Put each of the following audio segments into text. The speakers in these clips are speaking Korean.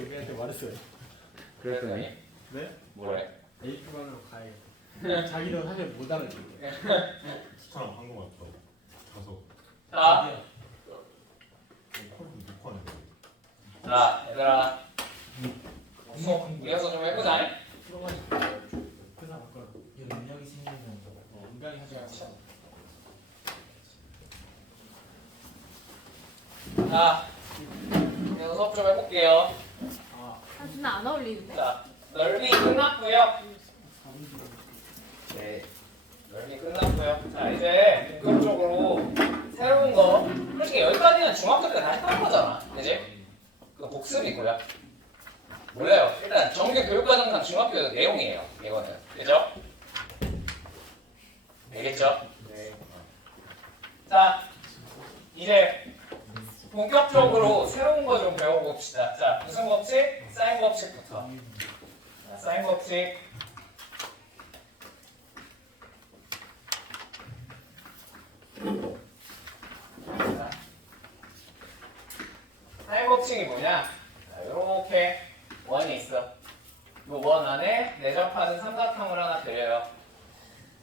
우리한테 말했어요. 그랬더니 네? 뭐래? A표방으로 가야겠다. 자기도 사실 못 알아듣게. 수처럼 한거 같죠. 가서 자, 코를 놓고 하는 거. 자, 얘들아. 이어서 좀 해보자. 풀어가지고 회사 바꿔. 능력이 생기면 은강이 하지 않자. 자, 이제 수업 좀 해볼게요. 아, 진짜 안 어울리는데? 자, 넓이 끝났고요. 네, 넓이 끝났고요. 자, 이제 본격적으로 새로운 거. 솔직히 여기까지는 중학교 때 다 했던 거잖아. 그지? 그 복습이고요. 몰라요. 일단 정규 교육과정상 중학교 내용이에요. 이거는. 그죠? 알겠죠? 네. 자, 이제 본격적으로 새로운 거 좀 배워봅시다. 자, 무슨 법칙? 사인 법칙부터. 자, 사인 법칙. 자, 사인 법칙이 뭐냐? 자, 요렇게 원이 있어. 요 원 안에 내접하는 삼각형을 하나 그려요.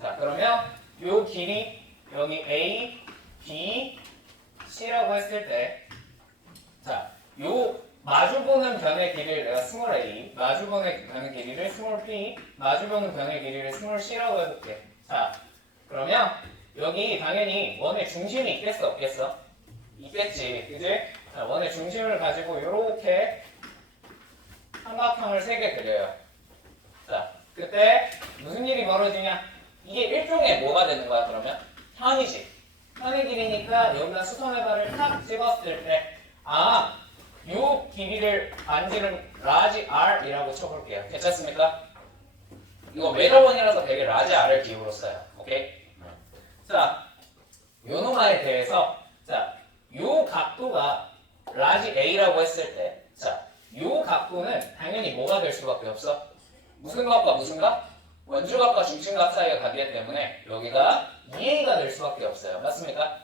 자, 그러면 요 길이 여기 A, B, C라고 했을 때, 자, 요 마주보는 변의 길이를 내가 스몰 a, 마주보는 변의 길이를 스몰 b, 마주보는 변의 길이를 스몰 c라고 해볼게. 자, 그러면 여기 당연히 원의 중심이 있겠어, 없겠어? 있겠지, 그지? 자, 원의 중심을 가지고 요렇게 삼각형을 3개 그려요. 자, 그때 무슨 일이 벌어지냐? 이게 일종의 뭐가 되는 거야, 그러면? 현이지. 현의 길이니까 여기다 수선의 발을 탁 찍었을 때, 아, 요 길이를 반지름 라지 R이라고 쳐볼게요. 괜찮습니까? 이거 외접원이라서 되게 라지 R을 기호로 써요. 오케이? 자, 요 놈에 대해서, 자, 요 각도가 라지 A라고 했을 때, 자, 요 각도는 당연히 뭐가 될 수밖에 없어? 무슨 값과 무슨 값? 원주값과 중심값 사이가 가기 때문에 여기가 2A가 될 수밖에 없어요. 맞습니까?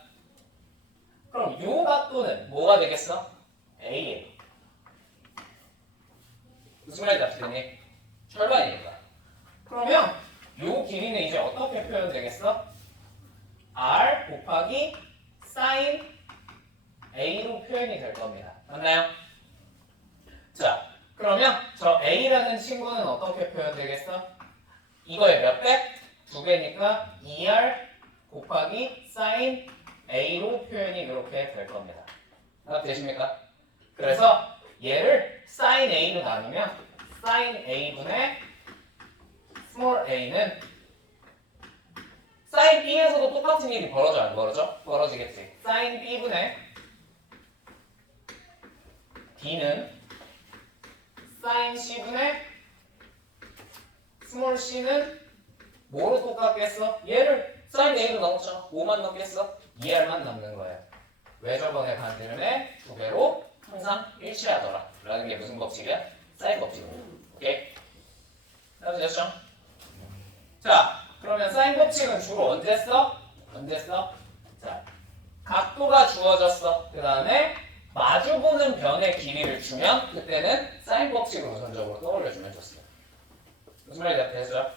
그럼 요 각도는 뭐가 되겠어? A예요. 무슨 말인지 아시겠니? 절반이니까. 그러면 요 길이는 이제 어떻게 표현되겠어? R 곱하기 sin A로 표현이 될 겁니다. 맞나요? 자, 그러면 저 A라는 친구는 어떻게 표현되겠어? 이거의 몇 배? 2배니까 2R 곱하기 sin A로 표현이 이렇게 될 겁니다. 되십니까? 그래서 얘를 sin A로 나누면 sin A분의 small a는 sin B에서도 똑같은 일이 벌어져 안 벌어져? 벌어지겠지. sin B분의 B는 sin C분의 small c는 뭐로 똑같겠어? 얘를 sin A로 나눴잖아. 5만 넣겠어? 2R만 남는 거예요. 외접원의 반지름의 2배로 항상 일치하더라. 라는 게 무슨 법칙이야? 사인 법칙이야. 오케이? 알아주셨죠? 자, 그러면 사인 법칙은 주로 언제 써? 언제 써? 자, 각도가 주어졌어. 그 다음에 마주보는 변의 길이를 주면 그때는 사인 법칙을 우선적으로 떠올려주면 좋습니다. 무슨 말인지 되죠?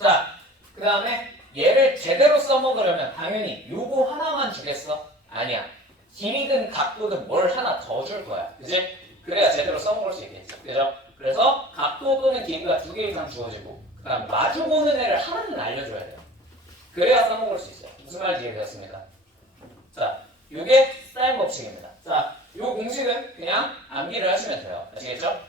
자, 그 다음에 얘를 제대로 써먹으려면 당연히 요거 하나만 주겠어? 아니야. 길이든 각도든 뭘 하나 더 줄 거야. 그지? 그래야 제대로 써먹을 수 있겠지. 그죠? 그래서 각도 또는 길이가 2개 이상 주어지고 그 다음에 마주보는 애를 하나는 알려줘야 돼요. 그래야 써먹을 수 있어요. 무슨 말인지 이해되었습니까? 자, 요게 사인 법칙입니다. 자, 요 공식은 그냥 암기를 하시면 돼요. 아시겠죠?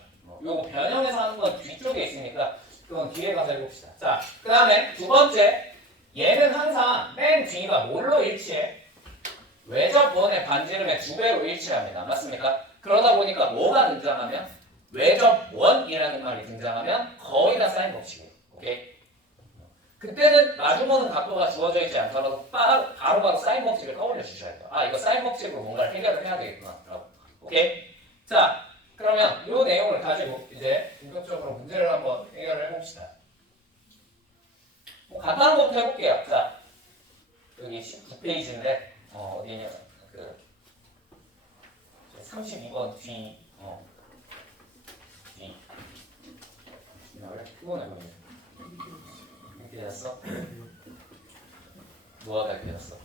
요거 변형해서 하는 건 뒤쪽에 있으니까 그건 뒤에 가서 해봅시다. 자, 그 다음에 두 번째, 얘는 항상 맨 뒤가 뭘로 일치해? 외접원의 반지름의 2배로 일치합니다. 맞습니까? 그러다 보니까 뭐가 등장하면? 외접원이라는 말이 등장하면 거의 다 사인 법칙이에요. 오케이? 그때는 마주보는 각도가 주어져 있지 않더라도 바로바로 사인 법칙을 떠올려 주셔야 돼요. 아, 이거 사인 법칙으로 뭔가를 해결을 해야 되겠구나. 라고. 오케이? 자, 그러면 이 내용을 가지고 이제 본격적으로 문제를 한번 해결을 해봅시다. 뭐 간단한 것부터 해볼게요. 자, 여기 19페이지인데 어디냐? 그 32번 뒤 피곤해 보이네. 이렇게 됐어? 뭐가 이렇게 됐어?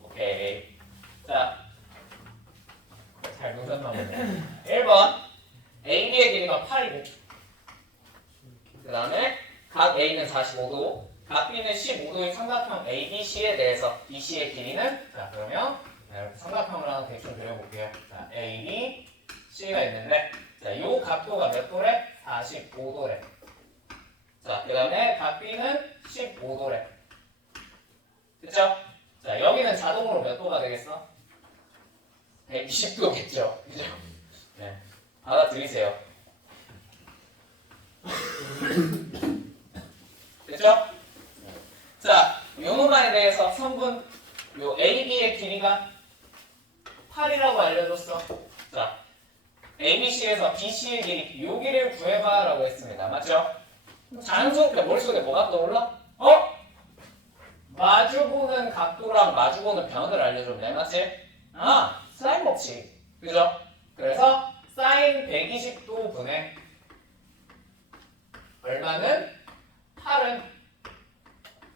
오케이. 자, 잘 노셨나 보네. 1번 AB의 길이가 8이고 그 다음에 각 A는 45도 각 B는 15도인 삼각형 ABC에 대해서 BC의 길이는 자 그러면 이렇게 삼각형을 하나 대충 그려볼게요. 자 AB, C가 있는데 자, 요 각도가 몇 도래? 45도래. 자, 그 다음에 각 B는 15도래. 그쵸? 자, 여기는 자동으로 몇 도가 되겠어? 120도겠죠? 그죠? 네. 받아들이세요. 됐죠? 자, 요 노만에 대해서 성분 요 AB의 길이가 8이라고 알려줬어. 자, ABC에서 BC의 길이 요 길이를 구해봐 라고 했습니다. 맞죠? 자연스럽게 머릿속에 뭐가 떠올라? 마주보는 각도랑 마주보는 변을 알려줬네. 맞지? 아, 사인 법칙. 그죠? 그래서 사인 120도 분의 얼마는 8은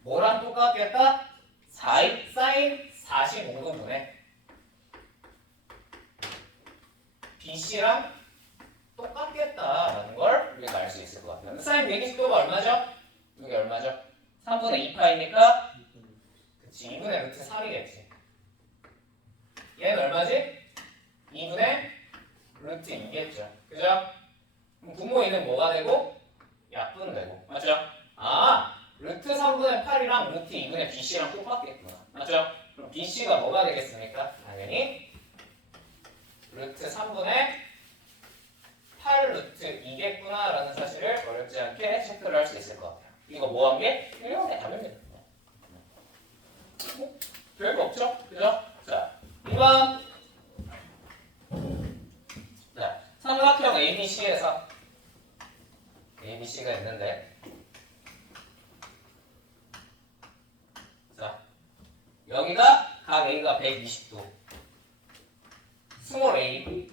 뭐랑 똑같겠다? 사인 45도 분의 BC랑 똑같겠다라는 걸 우리가 알 수 있을 것 같아요. 사인 120도가 얼마죠? 이게 얼마죠? 3분의 2파이니까 그치 2분의 루트 3이겠지. 얘는 얼마지? 2분의 루트 2겠죠. 그죠? 그럼 분모이는 뭐가 되고? 약분 되고. 맞죠? 아, 루트 3분의 8이랑 루트 2분의 BC랑 똑같겠구나. 맞죠? 그럼 BC가 뭐가 되겠습니까? 당연히 루트 3분의 8 루트 2겠구나 라는 사실을 어렵지 않게 체크를 할 수 있을 것 같아요. 이거 뭐 한 게? 1번의 답입니다. 별거 없죠? 그죠? 자, 2번. 자, 삼각형 ABC에서 ABC가 있는데 자, 여기가 각 A가 120도 스몰 A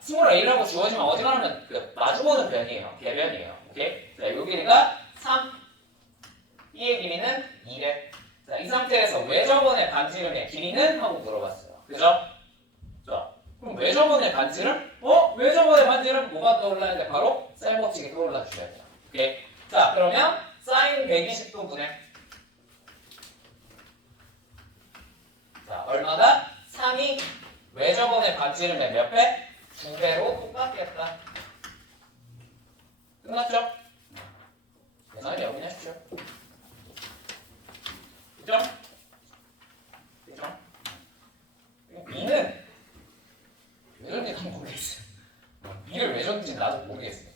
스몰 A라고 주어지면 어지간하면 그 마주보는 변이에요. 개변이에요. 오케이? 자, 요 길이가 3 B의 길이는 2래. 자, 이 상태에서 외접원의 반지름의 길이는? 하고 물어봤어요. 그죠? 자, 그럼 외접원의 반지름? 외접원의 반지름 뭐가 떠올라야 돼? 바로 사인 법칙이 떠올라 주셔야 돼요. 오케이? 자, 그러면 사인 120도 분의 자, 얼마다? 3이 외접원의 반지름의 몇 배? 2배로 똑같겠다. 끝났죠? 계산을 여기 하십시오. 그죠? 그죠? B는 왜 저런지 난 모르겠어요. B를 왜 저런지 나도 모르겠어요.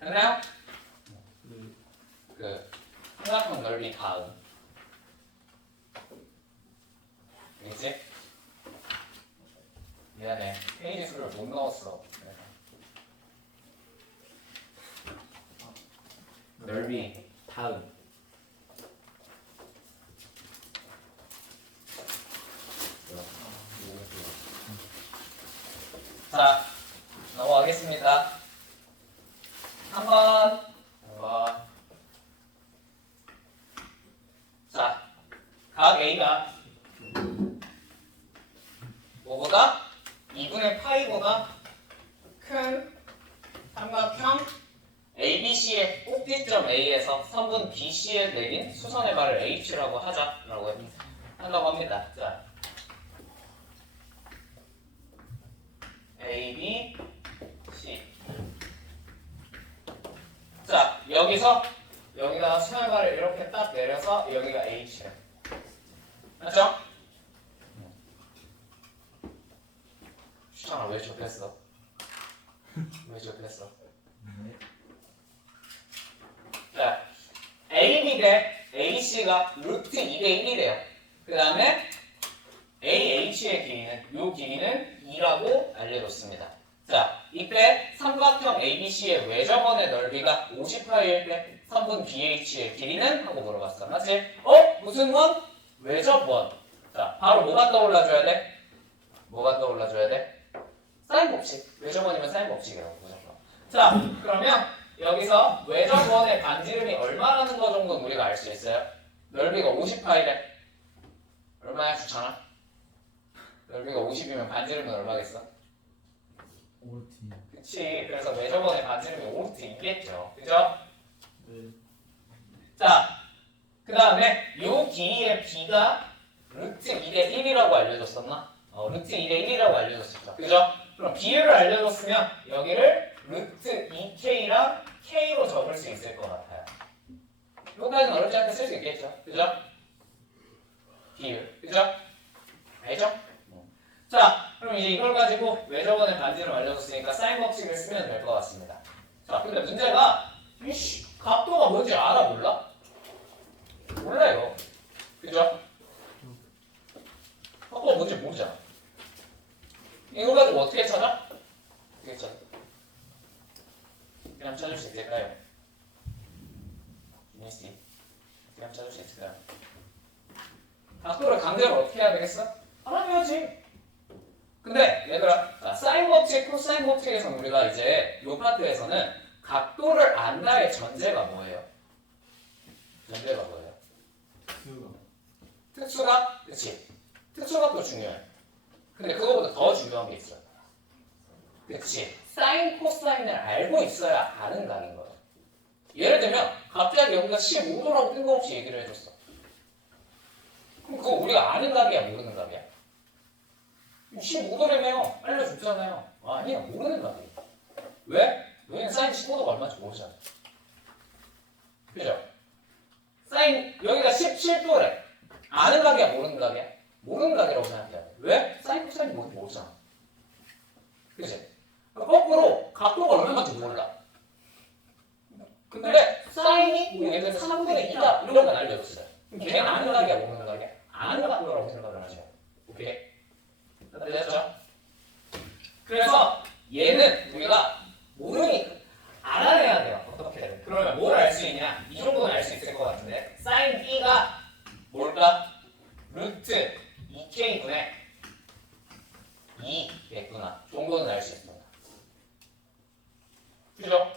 됐나요? 그 삼각형 넓이 다음 알겠지? 미안해. 페이지 수를 못 넣었어. 넓이 다음 자, 넘어가겠습니다. 3번 자, 각 A가 뭐보다? 2분의 파이보다 큰 삼각형 ABC의 꼭지점 A에서 선분 BC에 내린 수선의 발을 H라고 한다고 합니다. 자, A, B, C. 자, 여기가 수선의 발을 이렇게 딱 내려서 여기가 H래. 맞죠? 추천아 왜 접했어? 왜 접했어? 자, AB 대 AC가 루트 2대 1이래요. 그 다음에 AH의 길이는, 요 길이는 2라고 알려줬습니다. 자, 이때 삼각형 ABC의 외접원의 넓이가 50파일 때 선분 BH의 길이는? 하고 물어봤어. 맞지? 무슨 원? 외접원. 자, 바로 뭐가 떠올라줘야 돼? 뭐가 떠올라줘야 돼? 사인 법칙. 외접원이면 사인 법칙이에요. 무조건. 자, 그러면 여기서 외접원의 반지름이 얼마라는 거 정도는 우리가 알 수 있어요. 넓이가 50파이래. 얼마야 주찬아? 넓이가 50이면 반지름은 얼마겠어? 5T. 그치. 그래서 외접원의 반지름이 5T이겠죠. 그죠? 네. 자, 그 다음에 요 길이의 b가 루트 2대 1이라고 알려줬었나? 루트 2대 1이라고 알려줬었죠. 그죠? 그럼 비율을 알려줬으면 여기를 루트 2k랑 k로 적을 수 있을 것 같아요. 이거까지는 어렵지 않게 쓸 수 있겠죠. 그죠? 비율. 그죠? 알죠? 자, 그럼 이제 이걸 가지고 외접원의 반지름 알려줬으니까 사인 법칙을 쓰면 될 것 같습니다. 자, 근데 문제가 이씨, 각도가 뭔지 알아? 몰라? 몰라요. 그죠? 각도가 뭔지 모르잖아. 이걸 가지고 어떻게 찾아? 어떻게 찾아? 그냥 찾을 수 있을까요? 미니씨, 그냥 찾을 수 있을까요? 각도를 강제로 어떻게 해야 되겠어? 알아야지. 근데 얘들아, 자, 사인 법칙, 코사인 법칙에서는 우리가 이제 이 파트에서는 각도를 안다의 전제가 뭐예요? 전제가 뭐예요? 수가. 특수가? 그치? 특수가 또 중요해. 근데 그거보다 더 중요한 게 있어요. 그치? 사인, 코사인을 알고 있어야 아는 각인 거예요. 예를 들면 갑자기 여기가 15도라고 뜬금없이 얘기를 해줬어. 그럼 그거 우리가 아는 각이야, 모르는 각이야? 15도라며 알려줬잖아요. 아니야, 모르는 각이야. 왜? 너희는 사인 15도가 얼마인지 모르잖아. 그죠? 사인 여기가 17도래. 아는 각이야, 모르는 각이야? 모르는 각이라고 생각해야 돼. 왜? 사인 코사인이 뭔지 모르잖아. 그치? 거꾸로 각도가 얼마인지 몰라. 근데 사인이 뭐 예를 들어서 3분의 2다 이런 건 알려줬어요. 그럼 걔는 아는 각이야, 모르는 각이야? 아는 각도라고 생각을 하죠. 오케이? 됐죠? 그래서 얘는 우리가 모르니 알아내야 돼요. 어떻게든. 그러면 뭘 알 수 있냐? 이 정도는 알 수 있을 것 같은데 사인 B가 뭘까? 루트 2K분의 2겠구나. 정도는 알 수 있습니다. 그죠?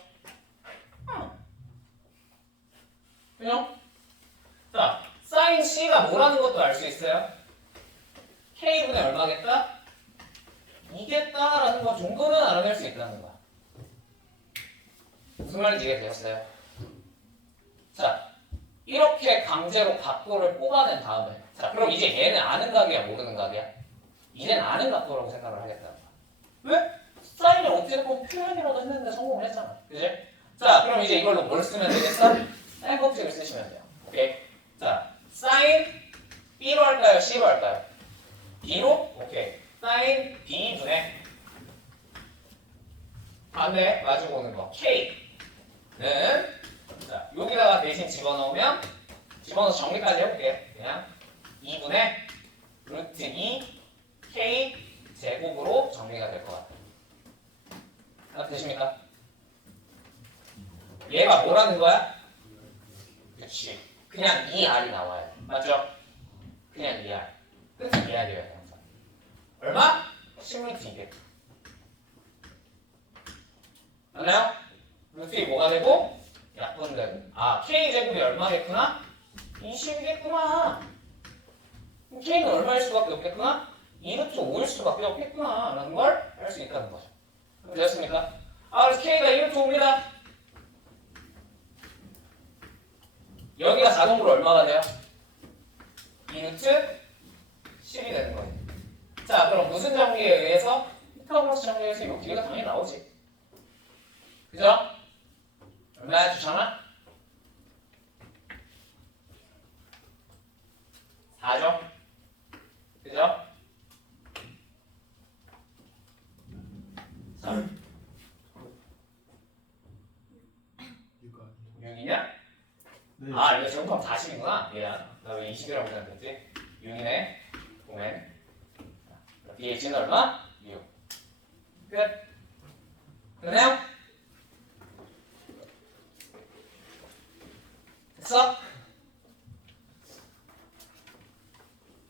그죠? 자, 사인 C가 뭐라는 것도 알 수 있어요. K분의 얼마겠다? 2겠다라는 거 정도는 알아낼 수 있다는 거야. 무슨 말인지 이해되셨어요? 자, 이렇게 강제로 각도를 뽑아낸 다음에 자, 그럼 이제 얘는 아는 각이야, 모르는 각이야? 이제는 아는 각도라고 생각을 하겠다는 거야. 왜? 사인이 어찌됐건 표현이라도 했는데 성공을 했잖아. 그지? 자, 그럼 이제 이걸로 뭘 쓰면 되겠어? 사인 법칙을 쓰시면 돼요. 오케이? 자, 사인 B로 할까요? C로 할까요? B로? 오케이. 사인 B분의 반대 마주보고 오는 거 K는 자, 여기다가 대신 집어넣으면 집어넣어서 정리까지 해볼게요. 그냥 2분의 루트 2 K 제곱으로 정리가 될 것 같아요. 하나 되십니까? 얘가 뭐라는 거야? 그렇지. 그냥 2R이 나와요. 맞죠? 그냥 2R. 끝은 2R이에요. 항상. 얼마? 10루트 200. 맞나요? 루트 2 뭐가 되고? 약분되고. 아, K제곱이 얼마겠구나? 20이겠구나. K는 얼마일 수밖에 없겠구나? 2루트 5일 수밖에 없겠구나. 라는 걸 알 수 있다는 거죠. 그럼 되셨습니까? 아, 그래서 K가 2루트 5입니다. 여기가 자동으로 얼마가 돼요? 2루트 10이 되는 거예요. 자, 그럼 무슨 정리에 의해서? 피타고라스 정리에 의해서 이 길이가 당연히 나오지. 그죠? 얼마야 주잖아? 4죠? 그죠? 3 6이냐? 네. 아, 이거 정답 40이구나. 미안. 나 왜 20이라고 생각했지? 6이네. 보면 BH는 얼마? 6. 끝. 됐나요? 됐어?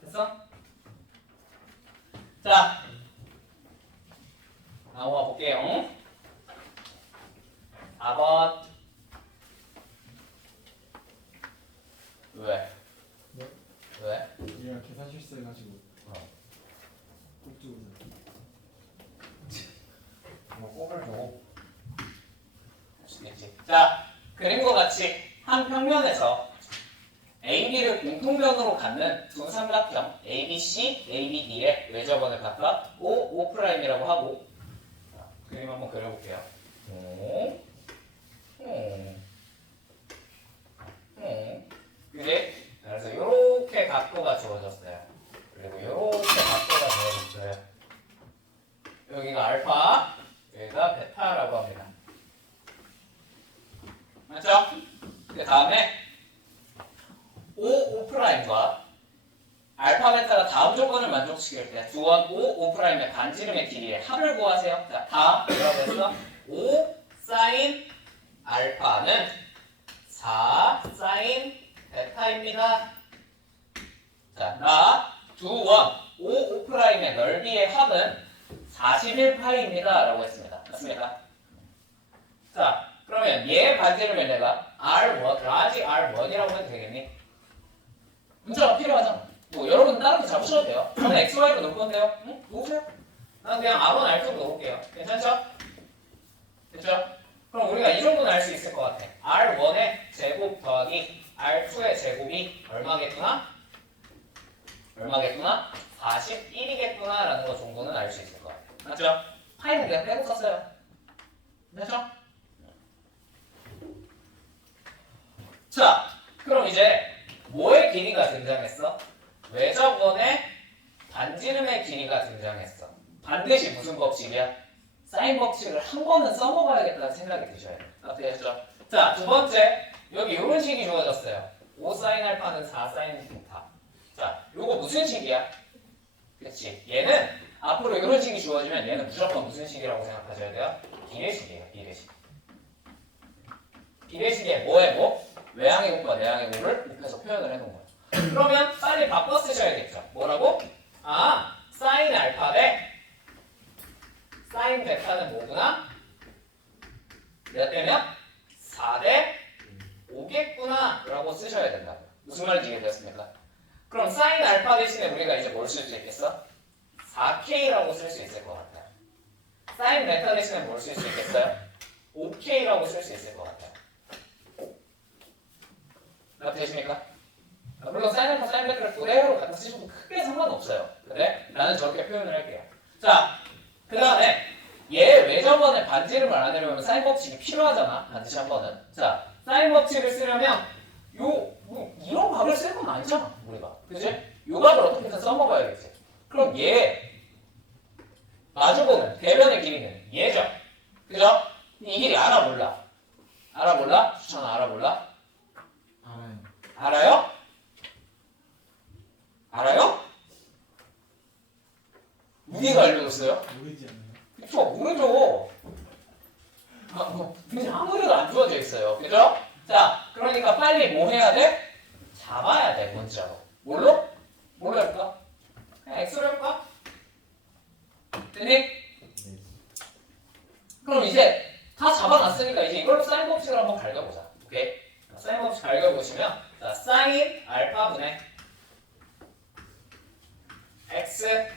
됐어? 자, 나와 볼게요. 4번. 왜? 네? 왜? 얘가 계산 실수해가지고 꼭 주고 뭐 꼽을 주고 할 수 있겠지. 자, 그림과 같이 한 평면에서 AB를 공통변으로 갖는 두 삼각형 ABC, ABD의 외접원을 각각 O, O'이라고 하고 그림 한번 그려볼게요. 그지? 그래서 이렇게 각도가 주어졌어요. 그리고 이렇게 각도가 주어졌어요. 여기가 알파, 여기가 베타라고 합니다. 맞죠? 그 다음에 O''과 알파, 베타가 다음 조건을 만족시킬 때 두원 O''의 반지름의 길이의 합을 구하세요. 자, 다 뭐라고 했어? O 사인 알파는 4 사인 베타입니다. 자, 나 두원 O''의 넓이의 합은 41파이입니다. 라고 했습니다. 맞습니까? 자, 그러면 얘 반지름을 내가 R1, 라지 R1이라고 해도 되겠니? 문자가 필요하잖아. 뭐 여러분 다른 거 잡으셔도 돼요. 저는 XY로 놓을 건데요. 응? 놓으세요. 나는 그냥 R1, R2로 놓을게요. 괜찮죠? 됐죠? 그럼 우리가 이 정도는 알 수 있을 것 같아. R1의 제곱 더하기 R2의 제곱이 얼마겠구나? 얼마겠구나? 41이겠구나 라는 거 정도는 알 수 있을 것 같아. 맞죠? 파이는 그냥 빼고 썼어요. 됐죠? 자, 그럼 이제 뭐의 길이가 등장했어? 외접원의 반지름의 길이가 등장했어. 반드시 무슨 법칙이야? 사인 법칙을 한 번은 써먹어야겠다는 생각이 드셔야 돼요. 아시겠죠? 자, 두 번째, 여기 이런 식이 주어졌어요. 5 사인 알파는 4 사인 베타. 자, 요거 무슨 식이야? 그치? 얘는 앞으로 이런 식이 주어지면 얘는 무조건 무슨 식이라고 생각하셔야 돼요? 비례식이에요. 비례식. 비례식에 뭐에 뭐? 외항의 곱과 내항의 곱을 곱해서 표현을 해놓은 거예요. 그러면 빨리 바꿔 쓰셔야겠죠. 뭐라고? 아, 사인 알파 대 사인 베타는 뭐구나? 몇 대면? 4대 5겠구나 라고 쓰셔야 된다. 무슨 말인지 이해되었습니까? 그럼 사인 알파 대신에 우리가 이제 뭘 쓸 수 있겠어? 4K라고 쓸 수 있을 것 같아요. 사인 베타 대신에 뭘 쓸 수 있겠어요? 5K라고 쓸 수 있을 것 같아요. 이렇게 되십니까? 물론 사인 알파, 사인 베타를 그대로 갖다 쓰셔도 크게 상관없어요. 근데 나는 저렇게 표현을 할게요. 자, 그 다음에 얘 외접원의 반지름을 알아내려면 사인 법칙이 필요하잖아. 반드시 한 번은. 자, 사인 법칙을 쓰려면 이런 값을 쓸 건 아니잖아. 우리가. 그치? 요 값을 어떻게든 써먹어야겠지. 그럼 얘 마주보는 대변의 길이는 얘죠. 그죠? 이 길이 알아 몰라? 알아 몰라? 추천아 알아 몰라? 알아요. 알아요? 알아요? 누가 알려줬어요? 모르지 않나요? 그쵸, 모르죠. 그냥 아무래도 안 주어져 있어요. 그죠? 자, 그러니까 빨리 뭐 해야 돼? 잡아야 돼, 문자로. 뭘로? 뭘로 해볼까? 그냥 X로 해볼까? 됐니? 네. 그럼 이제 다 잡아놨으니까 이제 이걸로 사인 법칙을 한번 갈겨보자. 오케이? 사인 법칙 갈겨보시면 자, 사인 알파분의 X는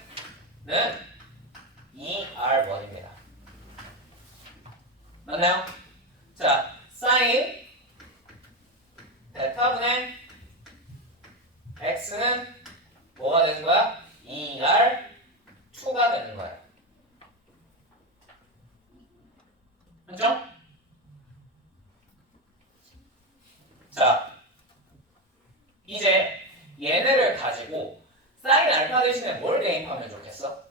2R1입니다. 맞나요? 자, 사인 베타분의 X는 뭐가 되는 거야? 2R2가 되는 거야. 맞죠? 자, 이제 얘네를 가지고 사인 알파 대신에 뭘 대입하면 좋겠어?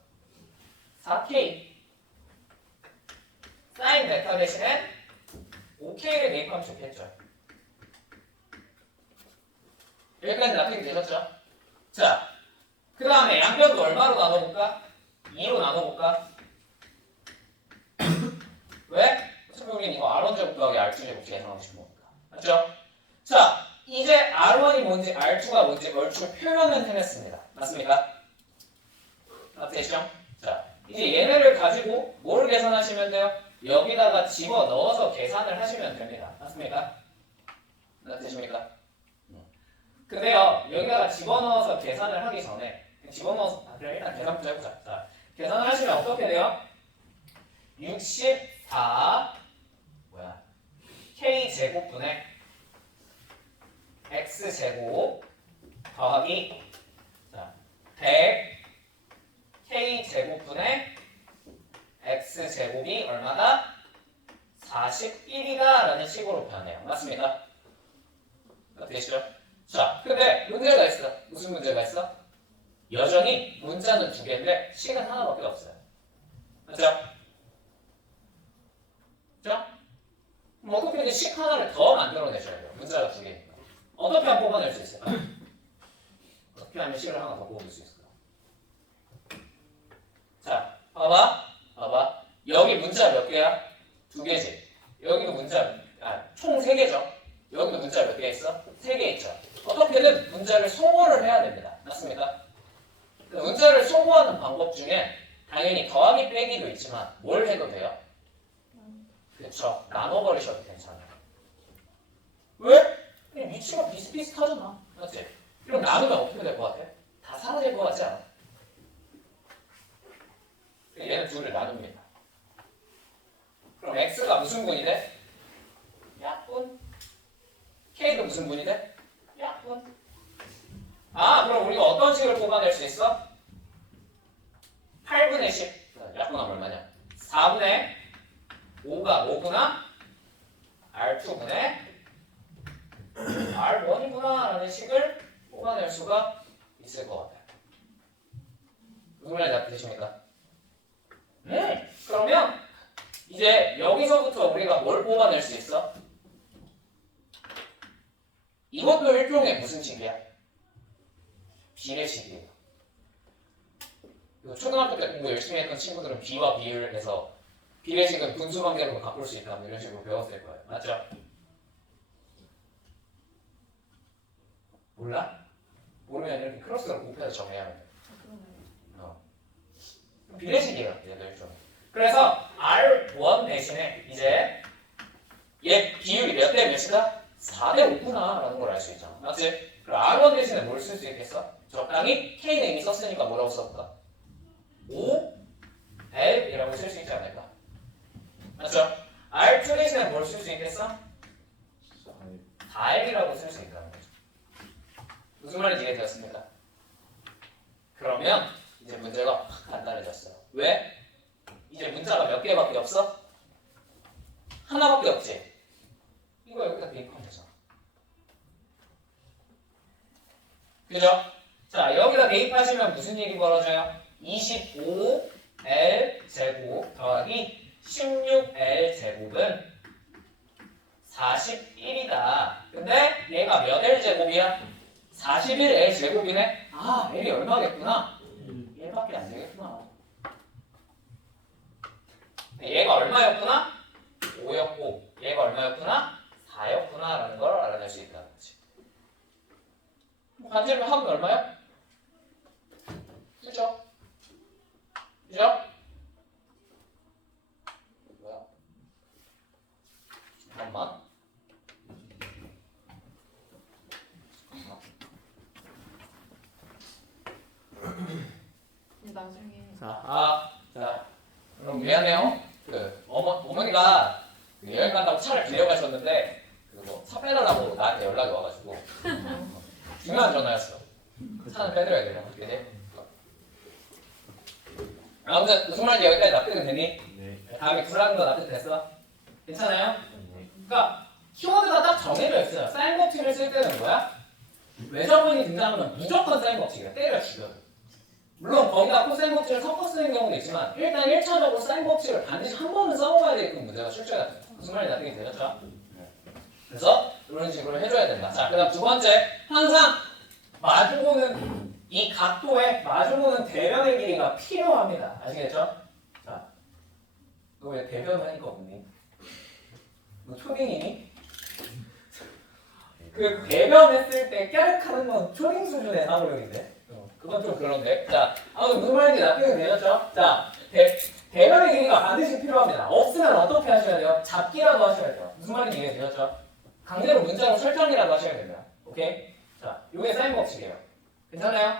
4K. 사인 베타 대신에 5K를 대입하면 좋겠죠. 여기까지 납득이 되셨죠? 자, 그 다음에 양변도 얼마로 나눠볼까? 2로 나눠볼까? 왜? 어차피 우리는 이거 R1제곱 더하기 R2제곱 계산하고 싶은 거니까. 맞죠? 자, 이제 R1이 뭔지 R2가 뭔지 얼추 표현은 해냈습니다. 맞습니까? 납득되시죠? 자, 이제 얘네를 가지고 뭘 계산하시면 돼요? 여기다가 집어넣어서 계산을 하시면 됩니다. 맞습니까? 되십니까? 근데요, 여기다가 집어넣어서 계산을 하기 전에 그럼 일단 계산부터 해보자. 자, 계산을 하시면 어떻게 돼요? 64 K제곱분의 X제곱 더하기 100 K제곱분의 X제곱이 얼마다? 41이다 라는 식으로 변해요. 맞습니까? 되시죠? 자, 근데 문제가 있어. 무슨 문제가 있어? 여전히 문자는 두 개인데 식은 하나밖에 없어요. 맞죠? 그죠? 그럼 어떻게든 식 하나를 더 만들어내셔야 돼요. 문자가 두 개니까. 어떻게 하면 뽑아낼 수 있을까? 어떻게 하면 식을 하나 더 뽑을 수 있을까? 자, 봐봐. 여기 문자 몇 개야? 두 개지. 여기도 문자, 총 세 개죠. 여기도 문자 몇 개 있어? 세 개 있죠. 어떻게든 문자를 소모를 해야 됩니다. 맞습니까? 문자를 소모하는 방법 중에 당연히 더하기 빼기도 있지만 뭘 해도 돼요? 그렇죠. 나눠버리셔도 괜찮아요. 왜? 그냥 위치가 비슷비슷하잖아. 맞지? 그럼 나누면 어떻게 될 것 같아? 다 사라질 것 같지 않아? 얘는 둘을 나눕니다. 그럼 x가 무슨 분이 돼? 약분. k도 무슨 분이 돼? 약분. 그럼 우리가 어떤 식을 뽑아낼 수 있어? 8분의 10. 약분하면 얼마냐? 4분의 5가 뭐구나? R2분의 R1이구나 라는 식을 뽑아낼 수가 있을 것 같아요. 무슨 말인지 되십니까? 그러면 이제 여기서부터 우리가 뭘 뽑아낼 수 있어? 이것도 일종의 무슨 식이야? 비례식이에요. 초등학교 때 공부 열심히 했던 친구들은 비와 비를 해서 비례식은 분수관계로 바꿀 수 있다 이런 식으로 배웠을 거예요. 맞죠? 몰라? 모르면 이렇게 크로스로 곱해서 정리하면 돼. 비례식이에요. 얘들 좀. 그래서 R1 대신에 이제 얘 비율이 몇 대 몇이다? 4대 5구나 라는 걸 알 수 있잖아. 맞지? 그럼 R1 대신에 뭘 쓸 수 있겠어? 적당히 K는 이미 썼으니까 뭐라고 써볼까? 5L이라고 쓸 수 있지 않을까? 맞죠? R2 대신에 뭘 쓸 수 있겠어? 4L이라고 쓸 수 있다는 거죠. 무슨 말인지 이해되었습니까? 그러면 이제 문제가 확 간단해졌어요. 왜? 이제 문자가 몇 개밖에 없어? 하나밖에 없지? 이거 여기다 대입하면 되잖아. 그죠? 자, 여기다 대입하시면 무슨 일이 벌어져요? 25L 제곱 더하기 16L 제곱은 41이다. 근데 얘가 몇 L 제곱이야? 41L 제곱이네? L이 얼마겠구나? 1밖에 안 되겠구나. 얘가 얼마였구나? 5였고 얘가 얼마였구나? 4였구나 라는 걸 알아낼 수 있다는 거지. 관절면 합은 얼마야? 그죠? 그죠? 뭐야? 잠깐만. 나중에 자, 그럼 미안해요. 어머니가 여행 간다고 차를 빌려가셨는데 차 빼달라고 나한테 연락이 와가지고 중요한 전화였어. 차는 빼드려야 돼요. 어떻게? 아무튼 무슨 말인지 여기까지 납득은 되니? 네. 다음에 굴하는 거 납득 됐어? 괜찮아요? 그러니까 키워드가 딱 정해져 있어요. 사인 법칙을 쓸 때는 뭐야? 외접근이 등장하면 무조건 사인 법칙이야. 때려 죽여. 물론 거기다 코사인 법칙을 섞어 쓰는 경우도 있지만 일단 1차적으로 사인 법칙을 반드시 한 번은 써먹어야 되게끔 문제가 출제가 돼요. 무슨 말인지 납득이 되셨죠? 그래서 이런 식으로 해줘야 된다. 자, 그 다음 두 번째, 항상 마주보는 이 각도에 마주보는 대변의 길이가 필요합니다. 아시겠죠? 자, 너 왜 대변을 하니까 없니? 너 초딩이니? 그 대변했을 때 깨르하는 건 초딩 수준의 사고력인데 그건 좀 그런데. 자, 아무튼 무슨 말인지 납득이 되셨죠? 자, 대면의 길이가 반드시 필요합니다. 없으면 어떻게 하셔야 돼요? 잡기라도 하셔야 돼요. 무슨 말인지 이해되셨죠? 강제로 문자로 설정이라도 하셔야 됩니다. 오케이? 자, 이게 사인 법칙이에요. 괜찮아요?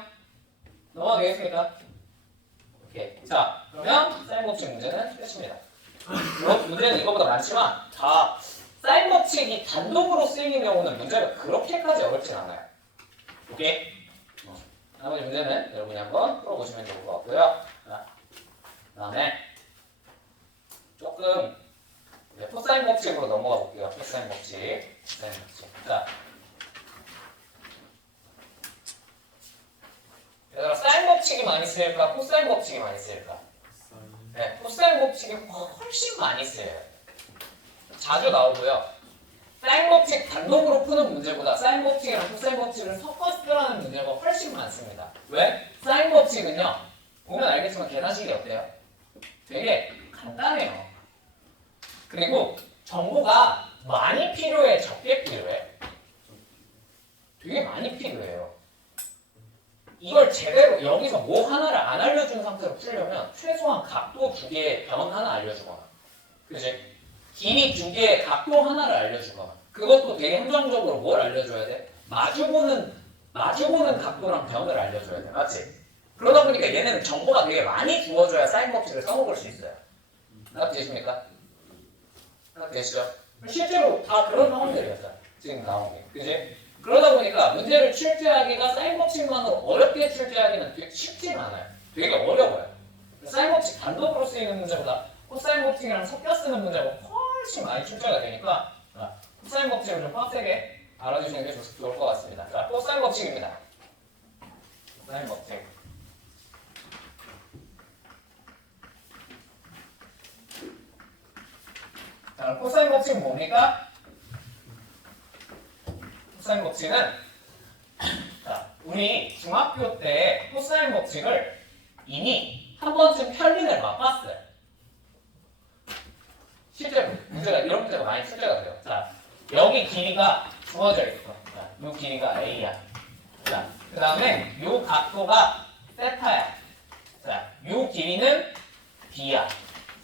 넘어가도 되겠습니까? 오케이. 자, 그러면 사인 법칙 문제는 끝입니다. 물론 문제는 이거보다 많지만 다 사인 법칙이 단독으로 쓰이는 경우는 문제가 그렇게까지 어렵진 않아요. 오케이? 나머지 문제는 여러분이 한번 풀어보시면 좋을 것 같고요. 자, 그다음에 조금 코사인 법칙으로 넘어가 볼게요. 코사인 법칙. 코사인 법칙. 자, 얘들아 사인 법칙이 많이 쓰일까? 코사인 법칙이 많이 쓰일까? 네, 코사인 법칙이 훨씬 많이 쓰여요. 자주 나오고요. 사인 법칙 단독으로 푸는 문제보다 사인 법칙이랑 코사인 법칙을 섞어서 쓰라는 문제가 훨씬 많습니다. 왜? 사인 법칙은요. 보면 알겠지만 계산식이 어때요? 되게 간단해요. 그리고 정보가 많이 필요해, 적게 필요해? 되게 많이 필요해요. 이걸 제대로 여기서 뭐 하나를 안 알려준 상태로 풀려면 최소한 각도 2개의 변 하나 알려주거나, 그지? 길이 2개의 각도 하나를 알려주거나, 그것도 되게 행정적으로 뭘 알려줘야 돼? 마주보는 각도랑 변을 알려줘야 돼, 맞지? 그러다 보니까 얘는 정보가 되게 많이 주어져야 사인 법칙을 써먹을 수 있어요. 생각되십니까? 생각되시죠? 실제로 다 그런 상황들이었어요. 지금 나온 게, 그지? 그러다 보니까 문제를 출제하기가 사인 법칙만으로 어렵게 출제하기는 되게 쉽지는 않아요. 되게 어려워요. 사인 법칙 단독으로 쓰이는 문제보다 코사인 법칙이랑 섞여 쓰는 문제가 훨씬 많이 출제가 되니까 코사인 법칙을 좀 빡세게 알아주시는 게 좋을 것 같습니다. 자, 코사인 법칙입니다. 코사인 법칙. 자, 코사인 법칙은 뭡니까? 코사인 법칙은 자, 우리 중학교 때 코사인 법칙을 이미 한 번쯤 편린을 맛봤어요. 실제로 문제가 이런 문제가 많이 출제가 돼요. 자, 여기 길이가 주어져 있어. 자, 이 길이가 A야. 자, 그 다음에 이 각도가 세타야. 자, 이 길이는 B야.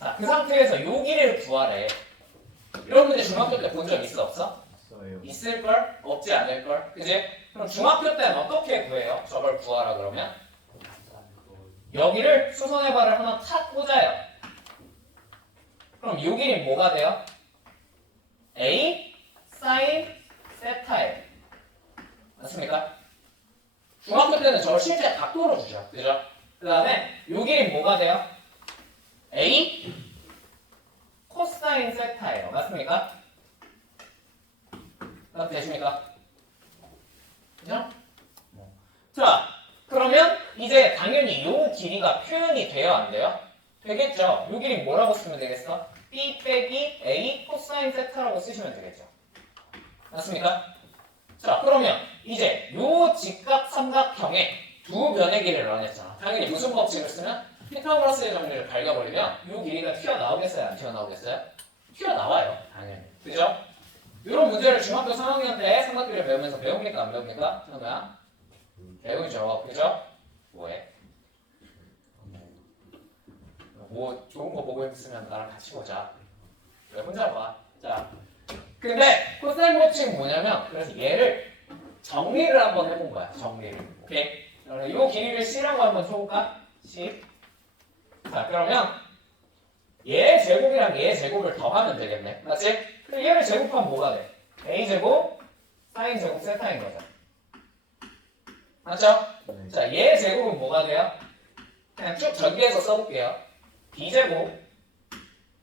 자, 그 상태에서 이 길이를 구하래. 이런 문제 중학교 때 본 적 있어 없어? 있을걸? 없지 않을걸? 그지? 그럼 중학교 때는 어떻게 구해요? 저걸 구하라 그러면? 여기를 수선의 발을 하나 탁 꽂아요. 그럼 이 길이 뭐가 돼요? A 사인 세타예요. 맞습니까? 중학교 때는 저걸 실제 각도로 주죠. 그죠? 그 다음에 이 길이 뭐가 돼요? A 코사인 세타예요. 맞습니까? 되십니까? 그죠? 자, 그러면 이제 당연히 이 길이가 표현이 돼요, 안 돼요? 되겠죠? 이 길이 뭐라고 쓰면 되겠어? B 빼기 A 코사인 세타라고 쓰시면 되겠죠? 맞습니까? 자, 그러면 이제 이 직각 삼각형의 두 변의 길이를 나눴잖아. 당연히 무슨 법칙을 쓰면 피타고라스의 정리를 갈겨버리면 이 길이가 튀어나오겠어요? 안 튀어나오겠어요? 튀어나와요, 당연히. 그죠? 이런 문제를 중학교 3학년 때 삼각비를 배우면서 배웁니까? 안 배웁니까? 현우야? 배우죠. 그죠? 뭐해? 뭐 좋은 거 보고 있으면 나랑 같이 보자. 왜 혼자 봐? 자, 근데 코사인 법칙은 뭐냐면 그래서 얘를 정리를 한번 해본 거야. 정리를. 오케이? 그러면 이 길이를 C라고 한번 쳐볼까? C. 자, 그러면 얘 제곱이랑 얘 제곱을 더하면 되겠네. 맞지? 그럼 얘를 제곱하면 뭐가 돼? A제곱, 사인 제곱, 세타인 거죠. 맞죠? 자, 얘 제곱은 뭐가 돼요? 그냥 쭉 전개해서 써볼게요. B제곱,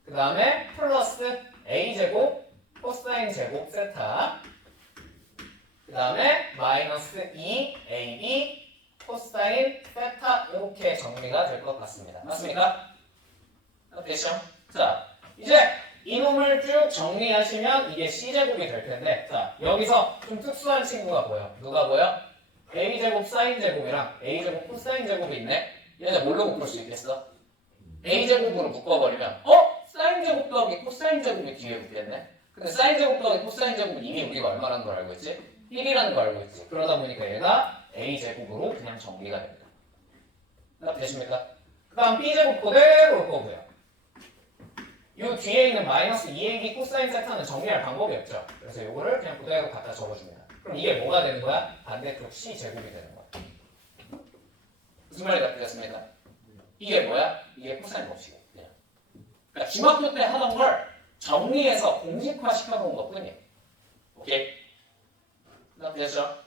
그 다음에 플러스 A제곱, 코사인 제곱, 세타, 그 다음에 마이너스 2AB, 코사인, 세타 이렇게 정리가 될 것 같습니다. 맞습니까? 됐죠? 자, 이제 이놈을 쭉 정리하시면 이게 C제곱이 될 텐데, 자, 여기서 좀 특수한 친구가 보여. 누가 보여? A제곱 사인제곱이랑 A제곱 코사인제곱이 있네? 얘네 뭘로 묶을 수 있겠어? A제곱으로 묶어버리면 사인제곱 더하기 코사인제곱이 뒤에 붙겠네? 근데 사인제곱 더하기 코사인제곱은 이미 우리가 얼마라는 걸 알고 있지? 1이라는 걸 알고 있지. 그러다 보니까 얘가 A제곱으로 그냥 정리가 됩니다. 되십니까? 그 다음 b제곱 그대로 거고요. 이 뒤에 있는 마이너스 2ab 코사인 세타는 정리할 방법이 없죠. 그래서 이거를 그냥 그대로 갖다 적어줍니다. 그럼 이게 뭐가 되는 거야? 반대쪽 c제곱이 되는 거야. 무슨 말이 되겠습니까? 이게 뭐야? 이게 코사인 법칙이에요. 그러니까 중학교 때 하던 걸 정리해서 공식화 시켜놓은 것 뿐이에요. 오케이? 됐죠?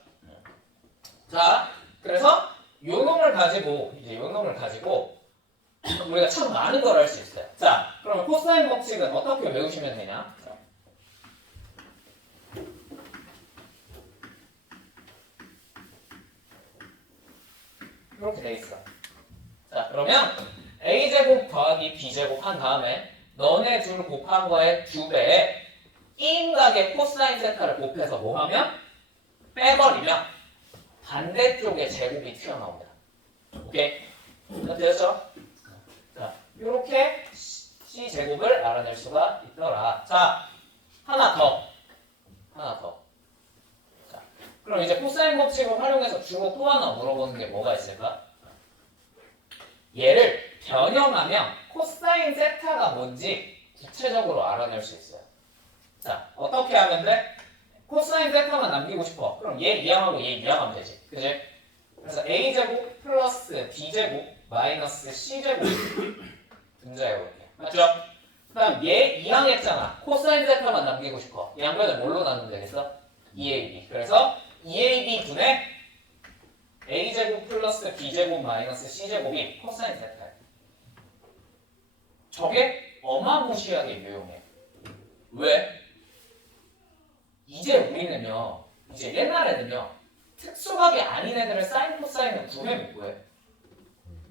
자, 그래서 요 놈을 가지고 이제 요 놈을 가지고 우리가 참 많은 걸 할 수 있어요. 자, 그러면 코사인 법칙은 어떻게 외우시면 되냐? 자. 이렇게 돼 있어. 자, 그러면 a제곱 더하기 b제곱 한 다음에 너네 둘 곱한 거에 2배에 인각의 코사인 세타를 곱해서 뭐 하면? 빼버리면 반대쪽에 제곱이 튀어나옵니다. 오케이? 됐죠? 자, 이렇게 c제곱을 알아낼 수가 있더라. 자, 하나 더. 자, 그럼 이제 코사인 법칙을 활용해서 주로 또 하나 물어보는 게 뭐가 있을까? 얘를 변형하면 코사인 세타가 뭔지 구체적으로 알아낼 수 있어요. 자, 어떻게 하면 돼? 코사인 세타만 남기고 싶어. 그럼 얘 이항하고 얘 이항하면 되지. 그지? 그래서 a제곱 플러스 b제곱 마이너스 c제곱 분자해볼게. 맞죠? 그 다음 얘 이항했잖아. 코사인 세타만 남기고 싶어. 양변을 뭘로 나누면 되겠어? 2ab. 그래서 2ab 분의 a제곱 플러스 b제곱 마이너스 c제곱이 코사인 세타야. 저게 어마무시하게 유용해. 왜? 이제 우리는요, 이제 옛날에는요, 특수각이 아닌 애들을 사인 코사인을 구해 못 구해?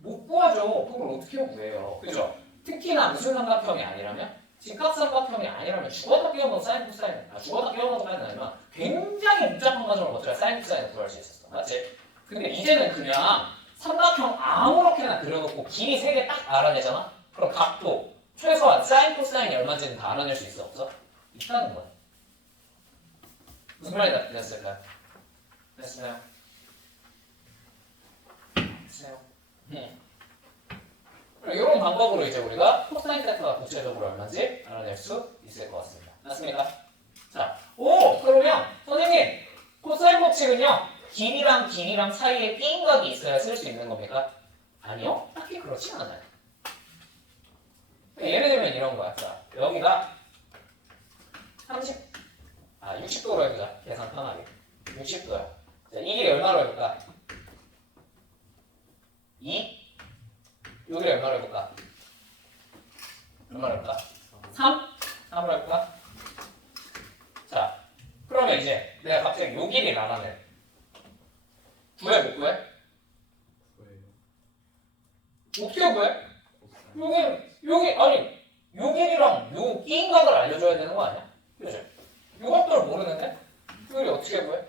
못 구하죠. 그걸 어떻게 구해요? 그죠? 특히나 무슨 삼각형이 아니라면, 직각삼각형이 아니라면 죽어다 끼워넣어 사인 코사인, 죽어다 끼워넣어도 아니면 굉장히 복잡한 과정을 거쳐야 사인 코사인을 구할 수 있었어. 맞지? 근데 이제는 그냥 삼각형 아무렇게나 그려놓고 길이 3개 딱 알아내잖아? 그럼 각도, 최소한 사인 코사인이 얼마인지는 다 알아낼 수 있어? 없어? 있다는 거야. 무슨 말이 됐을까요? 됐어요? 됐어요? 이런 방법으로 이제 우리가 코사인 세타가 구체적으로 얼마인지 알아낼 수 있을 것 같습니다. 맞습니까? 자, 그러면 선생님 코사인 법칙은요 길이랑 사이에 삐인각이 있어야 쓸 수 있는 겁니까? 아니요, 딱히 그렇지 않아요. 예를 들면 이런 거야. 자, 여기가 60도로 해보자. 계산 편하게. 60도야. 자, 이 길이 얼마로 해볼까? 2? 요 길이 얼마로 해볼까? 얼마로 해볼까? 3? 3으로 해볼까? 자, 그러면 이제 내가 갑자기 요 길이를 알아내. 구해 못 구해? 어떻게 구해? 아니 요 길이랑 요 끼인각을 알려줘야 되는 거 아니야? 그죠? 요것들 모르는데? 그걸 어떻게 구해?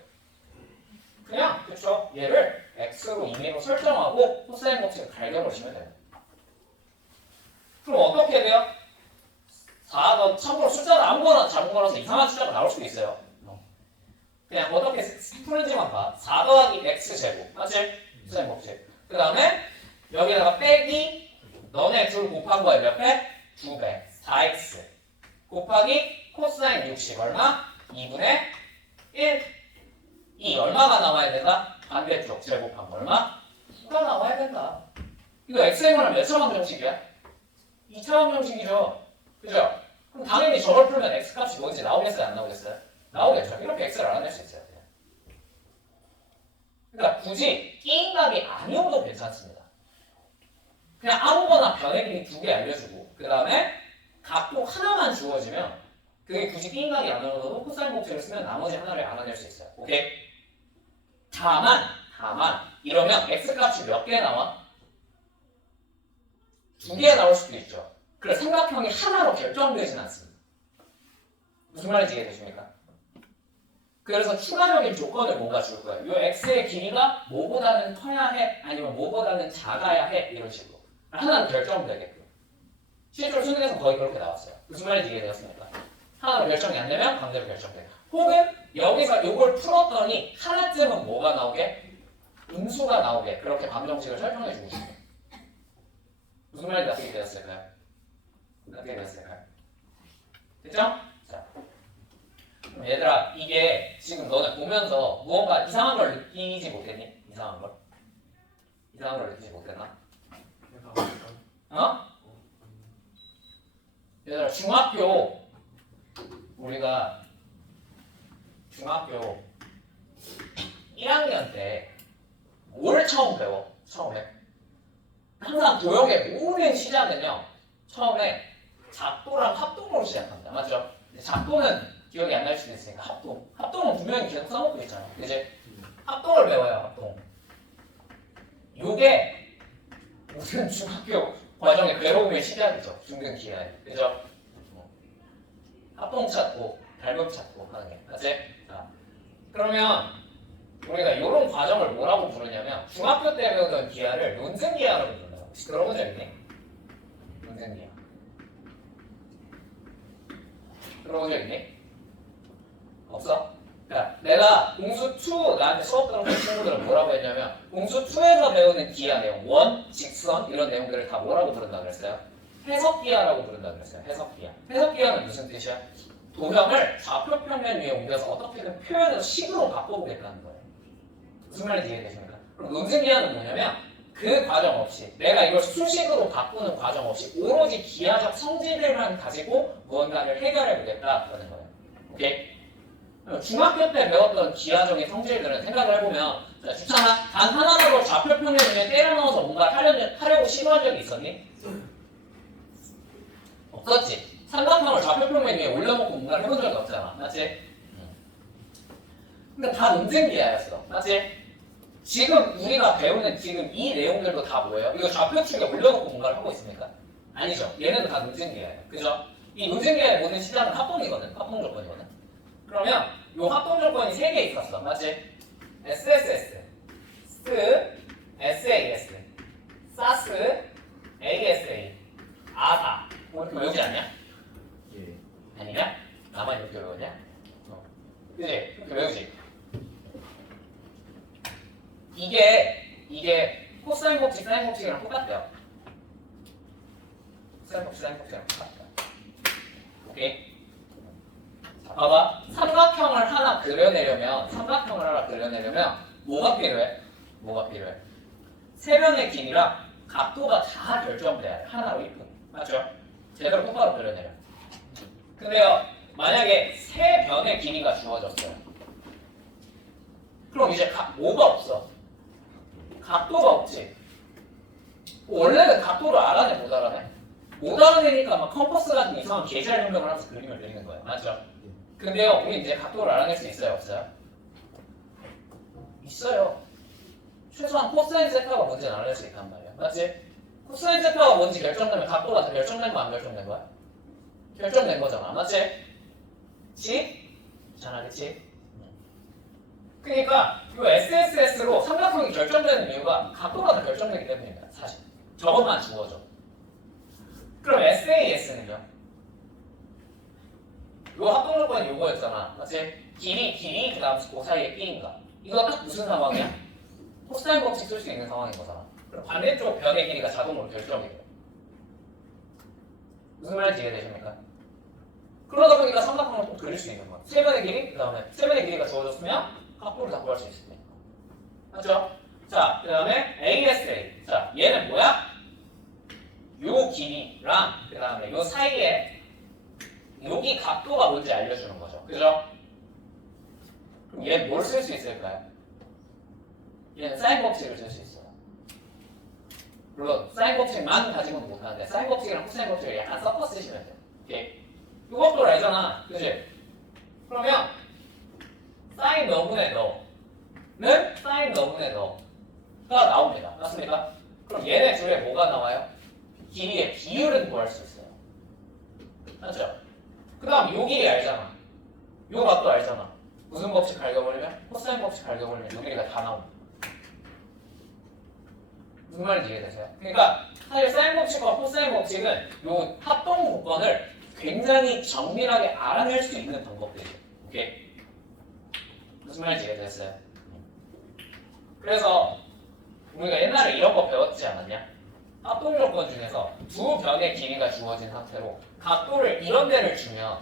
그냥 그쵸? 얘를 x로 임의로 설정하고 코사인 법칙을 갈겨놓으시면 돼요. 그럼 어떻게 돼요? 4가 참고로 숫자를 아무거나 잘못 걸어서 이상한 숫자가 나올 수도 있어요. 그냥 어떻게 풀는지만 봐. 4 더하기 x제곱 맞지? 코사인 법칙. 그 다음에 여기다가 빼기 너네 둘 곱한 거에 몇 배? 2배 4x 곱하기 코사인 60 얼마? 2분의 1 이 얼마가 나와야 된다? 반대쪽 제곱한 거 얼마? 2가 나와야 된다. 이거 x에는 몇 차원 정식이야? 2차원 정식이죠. 그죠? 그럼 당연히 저걸 풀면 x값이 뭔지 나오겠어요? 안 나오겠어요? 나오겠죠. 이렇게 x를 알아낼 수 있어요. 그러니까 굳이 끼인각이 아니어도 괜찮습니다. 그냥 아무거나 변의 길이 2개 알려주고 그 다음에 각도 하나만 주어지면 그게 굳이 끼인각이 아니어도 코사인 법칙을 쓰면 나머지 하나를 알아낼 수 있어요. 오케이? 다만 이러면 x값이 몇 개 나와? 2개 나올 수도 있죠. 그래서 삼각형이 하나로 결정되진 않습니다. 무슨 말인지 이해되십니까? 그래서 추가적인 조건을 뭔가 줄 거예요. 이 x의 길이가 뭐보다는 커야 해? 아니면 뭐보다는 작아야 해? 이런 식으로. 하나는 결정되게끔. 실제로 수능에서 거의 그렇게 나왔어요. 무슨 말인지 이해되었습니까? 하나로 결정이 안 되면 강제로 결정돼요. 혹은 여기서 이걸 풀었더니 하나쯤은 뭐가 나오게? 음수가 나오게 그렇게 방정식을 설정해 주고 싶어요. 무슨 말인지 어떻게 되었을까요? 어떻게 되었을까요? 됐죠? 자, 그럼 얘들아 이게 지금 너네 보면서 무언가 이상한 걸 느끼지 못했니? 이상한 걸? 이상한 걸 느끼지 못했나? 어? 얘들아 우리가 중학교 1학년 때 뭘 처음 배워? 처음에 항상 도형의 모든 시작은요 처음에 작도랑 합동으로 시작합니다. 맞죠? 근데 작도는 기억이 안 날 수도 있으니까 합동은 분명히 계속 써먹고 있잖아. 이제 합동을 배워요. 합동. 요게 모든 중학교 과정의 괴로움의 시작이죠. 중등 기간에. 그죠? 합동 찾고 닮음 찾고 하는 게. 맞지? 자, 그러면 우리가 이런 과정을 뭐라고 부르냐면 중학교 때 배우던 기하를 논증 기하라고 부른다. 혹시 들어본 적 있니? 논증 기하. 들어본 적 있니? 없어? 그러니까 내가 공수2 나한테 수업 들어본 친구들은 뭐라고 했냐면 공수2에서 배우는 기하 내용, 원, 직선 이런 내용들을 다 뭐라고 부른다 그랬어요? 해석 기하라고 부른다 그랬어요. 해석 기하. 해석 기하는 무슨 뜻이야? 도형을 좌표 평면 위에 옮겨서 어떻게든 표현해서 식으로 바꿔보겠다는 거예요. 무슨 말인지 이해되십니까? 그럼 논증 기하는 뭐냐면 그 과정 없이 내가 이걸 수식으로 바꾸는 과정 없이 오로지 기하적 성질들만 가지고 무언가를 해결해 보겠다라는 거예요. 오케이? 중학교 때 배웠던 기하적인 성질들은 생각을 해보면 주찬아 단 하나라도 좌표 평면 위에 때려 넣어서 뭔가 하려고 시도한 적이 있었니? 없었지. 삼각형을 좌표 평면 위에 올려놓고 뭔가를 해본 적이 없잖아. 맞지? 근데 다 논증 기하였어. 맞지? 지금 우리가 배우는 지금 이 내용들도 다 뭐예요? 이거 좌표축에 올려놓고 뭔가를 하고 있습니까? 아니죠. 얘네도 다 논증 기하예요. 그죠? 이 논증 기하의 모든 시작은 합동이거든. 합동 조건이거든. 그러면 이 합동 조건이 3개 있었어. 맞지? SSS, S, SAS, SAS, ASA, 아사. 뭐 이렇게 외우지 않냐? 예. 아니냐? 나만 이렇게 외우냐? 그지? 이렇게 외우지? 이게 코사인 법칙, 사인 법칙이랑 똑같대요. 코사인 법칙, 사인 법칙이랑 똑같대요. 오케이? 자, 봐봐. 삼각형을 하나 그려내려면 뭐가 필요해? 뭐가 필요해? 세변의 길이랑 각도가 다 결정돼야 돼. 하나로 이쁜. 맞죠? 제대로 똑바로 그려내려. 근데요, 만약에 세 변의 길이가 주어졌어요. 그럼 이제 뭐가 없어? 각도가 없지. 원래는 각도를 알아내 못 알아내? 못 알아내니까 막 컴퍼스 같은 이상한 계절 변경을 하면서 그림을 그리는 거예요. 맞죠? 근데요, 우리 이제 각도를 알아낼 수 있어요? 없어요? 있어요. 최소한 코사인 세타가 뭔지는 알아낼 수 있단 말이야. 맞지? 코사인 세타가 뭔지 결정되면 각도가 다 결정된 거 안 결정된 거야? 결정된 거잖아. 맞지? 그치? 잘하겠지? 그러니까 이 SSS로 삼각형이 결정되는 이유가 각도가 다 결정되기 때문입니다. 사실 저것만 주어져. 그럼 SAS는요? 요 합동 조건이 요거였잖아. 맞지? 길이 그 다음 그 사이에 끼인가. 이거 딱 무슨 상황이야? 코사인 법칙 쓸 수 있는 상황인 거잖아. 그럼 반대쪽 변의 길이가 자동으로 결정이 돼요. 무슨 말인지 이해되십니까? 그러다 보니까 삼각형을 또 그릴 수 있는 거야. 세 변의 길이, 그 다음에 세 변의 길이가 주어졌으면 각도를 다 구할 수 있습니다. 맞죠? 자, 그 다음에 ASA. 자, 얘는 뭐야? 요 길이랑 그 다음에 요 사이에 여기 각도가 뭔지 알려주는 거죠. 그죠? 그럼 얘는 뭘 쓸 수 있을까요? 얘는 사인 법칙을 쓸 수 있어요. 물론 사인 법칙만 가지고는 못하는데 사인 법칙이랑 코사인 법칙을 약간 섞어 쓰시면 돼요. 오케이? 이것도 알잖아. 그치? 그러면 사인 너분의 너는 사인 너분의 너가 나옵니다. 맞습니까? 그럼 얘네 둘에 뭐가 나와요? 길이의 비율은 구할 수 있어요. 맞죠? 그 다음 요 길이 알잖아. 요 값도 알잖아. 무슨 법칙 갈겨버리면? 코사인 법칙 갈겨버리면 요 길이가 다 나옵니다. 무슨 말인지 이해되세요? 그러니까 사실 사인 법칙과 코사인 법칙은 요 합동 조건을 굉장히 정밀하게 알아낼 수 있는 방법들이에요. 오케이? 무슨 말인지 이해됐어요? 그래서 우리가 옛날에 이런 거 배웠지 않았냐? 합동 조건 중에서 두 변의 길이가 주어진 상태로 각도를 이런 데를 주면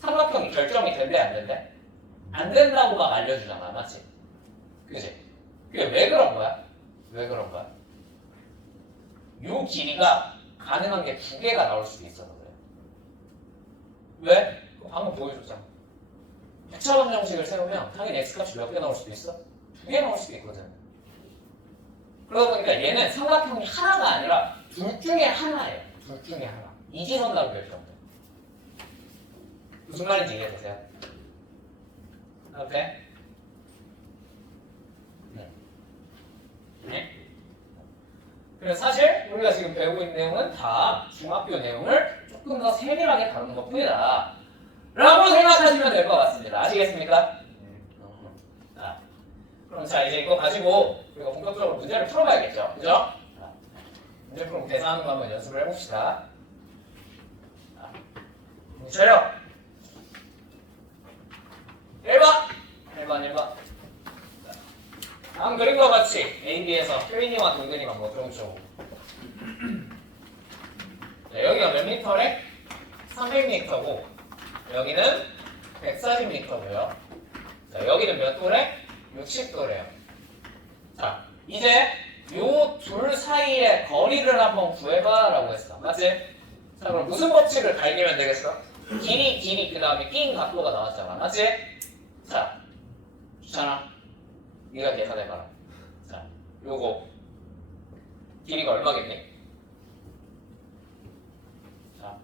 삼각형이 결정이 된대 안 된대? 안 된다고 막 알려주잖아, 맞지? 그지? 그게 왜 그런 거야? 왜 그런 거야? 요 길이가 가능한 게 두 개가 나올 수도 있어서 그래. 왜? 방금 보여줬잖아. 1차원 정식을 세우면 당연히 x값이 몇 개 나올 수도 있어? 두 개 나올 수도 있거든. 그러다 보니까 얘는 삼각형이 하나가 아니라 둘 중에 하나예요. 둘 중에 하나. 이지선다로 결정돼. 무슨 말인지 이해되세요? 오케이? 네? 그래서 사실 우리가 지금 배우고 있는 내용은 다 중학교 내용을 조금 더 세밀하게 다루는 것 뿐이다 라고 생각하시면 될 것 같습니다. 아시겠습니까? 자, 그럼 자 이제 이거 가지고 우리가 본격적으로 문제를 풀어봐야겠죠. 그죠? 자, 문제 풀고 계산하는 거 한번 연습을 해봅시다. 자, 차려 1번 다음 그림과 같이 AB에서 효인이와 동근이가 뭐 좀 주고 여기가 몇 미터래? 300m고 여기는 140m고요. 자, 여기는 몇 도래? 60도래요. 자, 이제 요 둘 사이의 거리를 한번 구해봐 라고 했어. 맞지? 자, 그럼 무슨 법칙을 갈기면 되겠어? 길이 그 다음에 낀 각도가 나왔잖아. 맞지? 자, 좋잖아. 네가 계산해봐라. 자, 요거 길이가 얼마겠니? 자,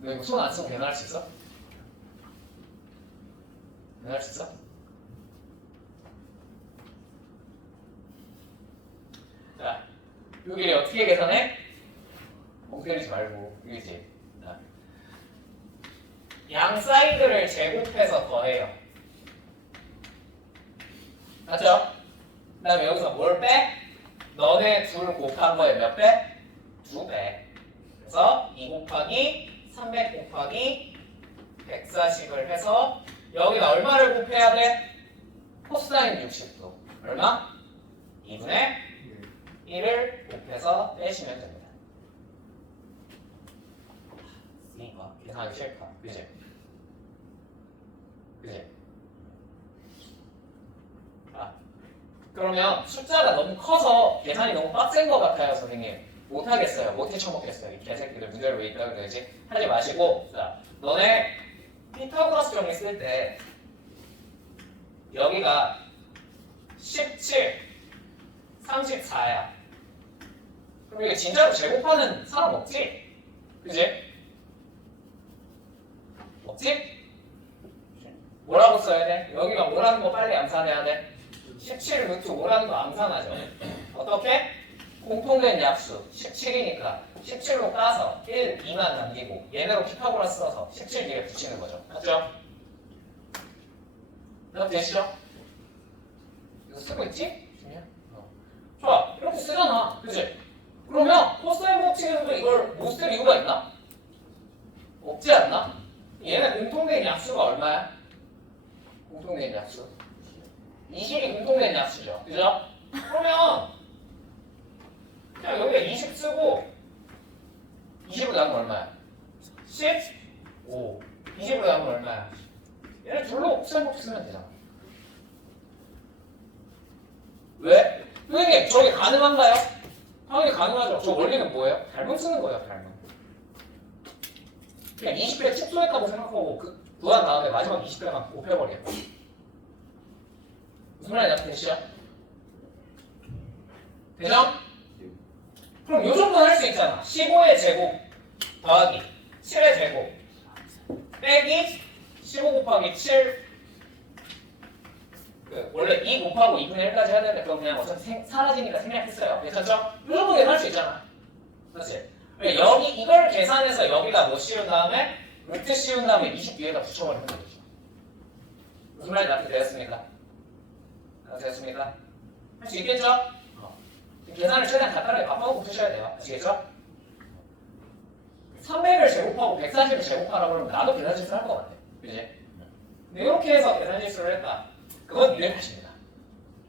너 이거 손 안 쓰고 계산할 수 있어? 계산할 수 있어? 자, 요 길이 어떻게 계산해? 멍 때리지 말고 이거지. 자, 양 사이드를 제곱해서 더해요. 맞죠? 그 다음에 여기서 뭘 빼? 너네 둘 곱한 거에 몇 배? 2배. 그래서 2 곱하기 300 곱하기 140을 해서 여기다 얼마를 곱해야 돼? 코사인 60도. 얼마? 2분의 1을 곱해서 빼시면 됩니다. 이거 계산하기 싫다. 그지? 그지? 그러면 숫자가 너무 커서 계산이 너무 빡센 것 같아요, 선생님. 못하겠어요. 못 헤쳐먹겠어요. 이 개새끼들 문제를 왜 있다고 그러지? 하지 마시고, 자, 너네 피타고라스 정리 쓸 때 여기가 17, 34야. 그럼 이게 진짜로 제곱하는 사람 없지? 그지? 없지? 뭐라고 써야 돼? 여기가 뭐라는 거 빨리 암산해야 돼? 17 루트 5라는 거 암산하죠. 어떻게? 공통된 약수 17이니까 17로 따서 1, 2만 남기고 얘네로 피타고라스 써서 17 뒤에 붙이는 거죠. 맞죠? 이렇게 되시죠? 이거 쓰고 있지? 좋아. 이렇게 쓰잖아. 그치? 그러면 코사인 법칙에서도 이걸 못 쓸 이유가 있나? 없지 않나? 얘네 공통된 약수가 얼마야? 공통된 약수 20이 공통된 약수죠. 그죠? 그러면 그냥 여기가 20 쓰고 20으로 나누면 얼마야? 15 20으로 나누면 얼마야? 얘네 둘로 곱셈법칙 쓰면 되잖아. 왜? 선생님 저게 가능한가요? 당연히 가능하죠. 저 원리는 뭐예요? 닮음 쓰는 거예요. 닮음. 그냥 20배 축소했다고 생각하고 구한 다음에 마지막 20배만 곱해버려. 무슨 말인지 되시죠? 되죠? 그럼 요 정도는 할 수 있잖아. 15의 제곱 더하기 7의 제곱 빼기 15 곱하기 7 원래 2 곱하고 2분의 1까지 해야 되는데 그럼 그냥 어차피 사라지니까 생략했어요. 괜찮죠? 요 정도 계산할 수 있잖아. 그렇지? 여기 이걸 계산해서 여기다 뭐 씌운 다음에 루트 씌운 다음에 20 뒤에다 붙여버리면 되겠죠. 무슨 말인지 나한테 되었습니까? 됐습니까? 할 수 있겠죠? 계산을 최대한 간단하게 바꿔서 푸셔야 돼요. 아시겠죠? 300을 제곱하고 140을 제곱하라고 그러면 나도 계산 실수를 할 것 같아. 그지? 근데 이렇게 해서 계산 실수를 했다. 그건 니네 탓입니다.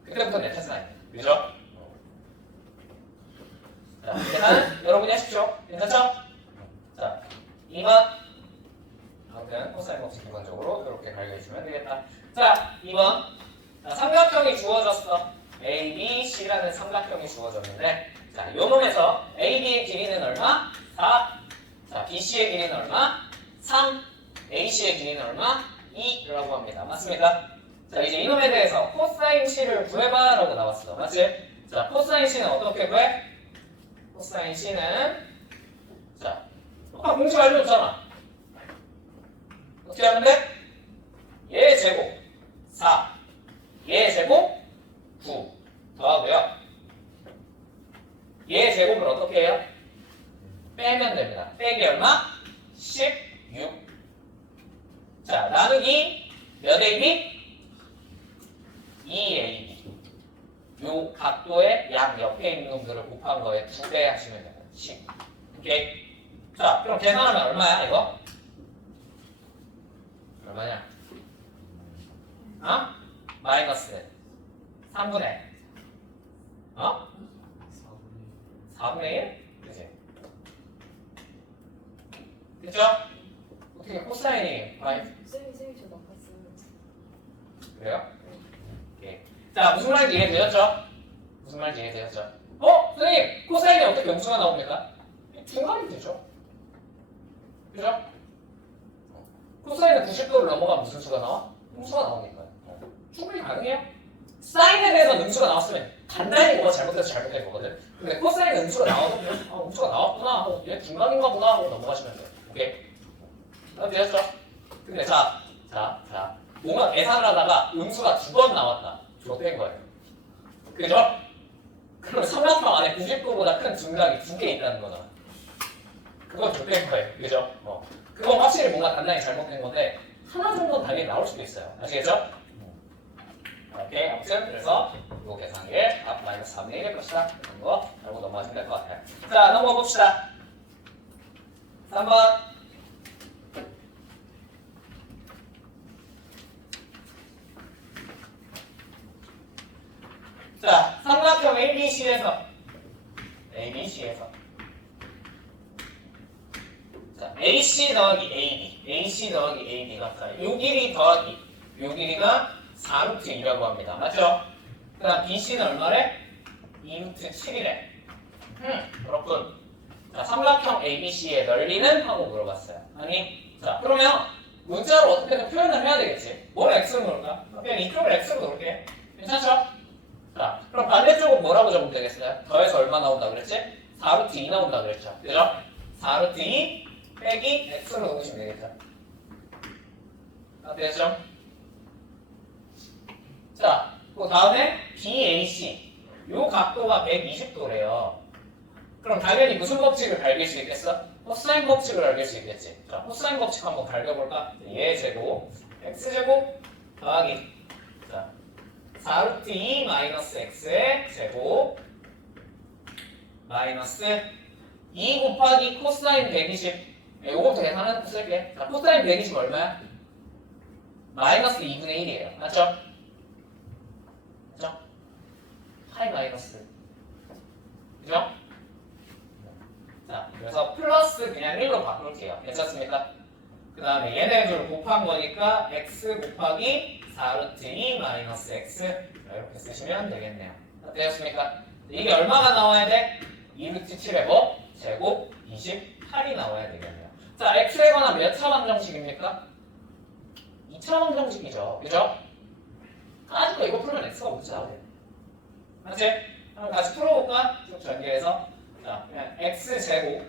그때부터 내 탓은 아닙니다. 그죠? 자, 계산 여러분이 하십시오. 괜찮죠? 자, 2번. 아무튼 코사인 법칙 기본적으로 이렇게 갈겨주시면 되겠다. 자, 2번. 자, 삼각형이 주어졌어. A, B, C라는 삼각형이 주어졌는데, 자, 요 놈에서 A, B의 길이는 얼마? 4. 자, B, C의 길이는 얼마? 3. A, C의 길이는 얼마? 2라고 합니다. 맞습니까? 자, 이제 이놈에 대해서 코사인 C를 구해봐 라고 나왔어. 맞지? 자, 코사인 C는 어떻게 구해? 코사인 C는 자, 아까 공식 알려줬잖아. 어떻게 하면 돼? 얘 제곱 4, 얘 제곱 9 더하고요. 얘 제곱을 어떻게 해요? 빼면 됩니다. 빼기 얼마? 16. 자, 나누기 몇 AB? 2AB. 요 각도의 양 옆에 있는 놈들을 곱한 거에 2배 하시면 됩니다. 10. 오케이. 자, 그럼 계산하면 얼마야, 이거? 얼마냐? 어? 마이너스 3분의 어? 4분의 1? 그치? 그쵸? 어떻게 코사인이 쌤이 저 나빴어요. 그래요? 오케이. 자, 무슨 말인지 이해되셨죠? 무슨 말인지 이해되셨죠? 선생님! 코사인이 어떻게 음수가 나옵니까? 중간이 되죠? 그죠? 코사인은 90도를 넘어가면 무슨 수가 나와? 음수가 나오니까요. 충분히 가능해요. 사인에 대해서 음수가 나왔으면 간단히 뭐가 잘못돼서 잘못된 거거든. 근데 코사인은 음수가 나와도 음수가 나왔구나. 얘 중간인가 보다 하고 넘어가시면 돼요. 오케이? 되셨죠? 근데 자. 뭔가 계산을 하다가 음수가 2번 나왔다. 좆된 거예요. 그죠? 그럼 삼각형 안에 90도보다 큰 중각이 2개 있다는 거잖아. 그건 좆된 거예요. 그죠? 그건 확실히 뭔가 단단히 잘못된 건데 하나 정도는 당연히 나올 수도 있어요. 아시겠죠? 오케이. 아무튼 그래서 이거 계산기에 답 마이너스 4분의 1일 것이다. 이런 거 알고 넘어가시면 될 것 같아요. 자, 넘어가 봅시다. 3번. 자, 삼각형 ABC에서 자, AC 더하기 AB, AC 더하기 AB가 자, 요 길이 더하기 요 길이가 4루트 2라고 합니다. 맞죠? 그 다음 BC는 얼마래? 2루트 7이래. 그렇군. 자, 삼각형 ABC의 넓이는? 하고 물어봤어요. 아니, 자, 그러면 문자로 어떻게든 표현을 해야 되겠지. 뭘 X로 놓을까? 그냥 이쪽을 X로 놓을게. 괜찮죠? 자, 그럼 반대쪽은 뭐라고 적으면 되겠어요? 더해서 얼마 나온다 그랬지? 4루트 2 나온다 그랬죠? 그죠? 4루트 2 빼기 X로 넣으시면 되겠죠? 됐죠? 자, 그 다음에 BAC 요 각도가 120도래요. 그럼 당연히 무슨 법칙을 갈길 수 있겠어? 코사인 법칙을 알길 수 있겠지. 자, 코사인 법칙 한번 갈겨볼까? 얘 제곱 X제곱 더하기 자 4루트 2 마이너스 X의 제곱 마이너스 2 곱하기 코사인 120 요거부터 계산해서 쓸게. 자, 코사인 120 얼마야? 마이너스 2분의 1이에요. 맞죠? 그죠? 파이 마이너스 그죠? 자, 그래서 플러스 그냥 1로 바꿀게요. 괜찮습니까? 그 다음에 얘네 둘 곱한 거니까 x 곱하기 4루트 2 마이너스 x 이렇게 쓰시면 되겠네요. 되셨습니까? 이게 얼마가 나와야 돼? 2루트 7의 뭐? 제곱 28이 나와야 되겠네요. 자, x에 관한 몇 차원 정식입니까? 2차원 정식이죠. 그죠? 아직도 이거 풀면 x가 뭔지 나오네. 맞지? 한번 다시 풀어볼까? 쭉 전개해서 자, 그냥 x제곱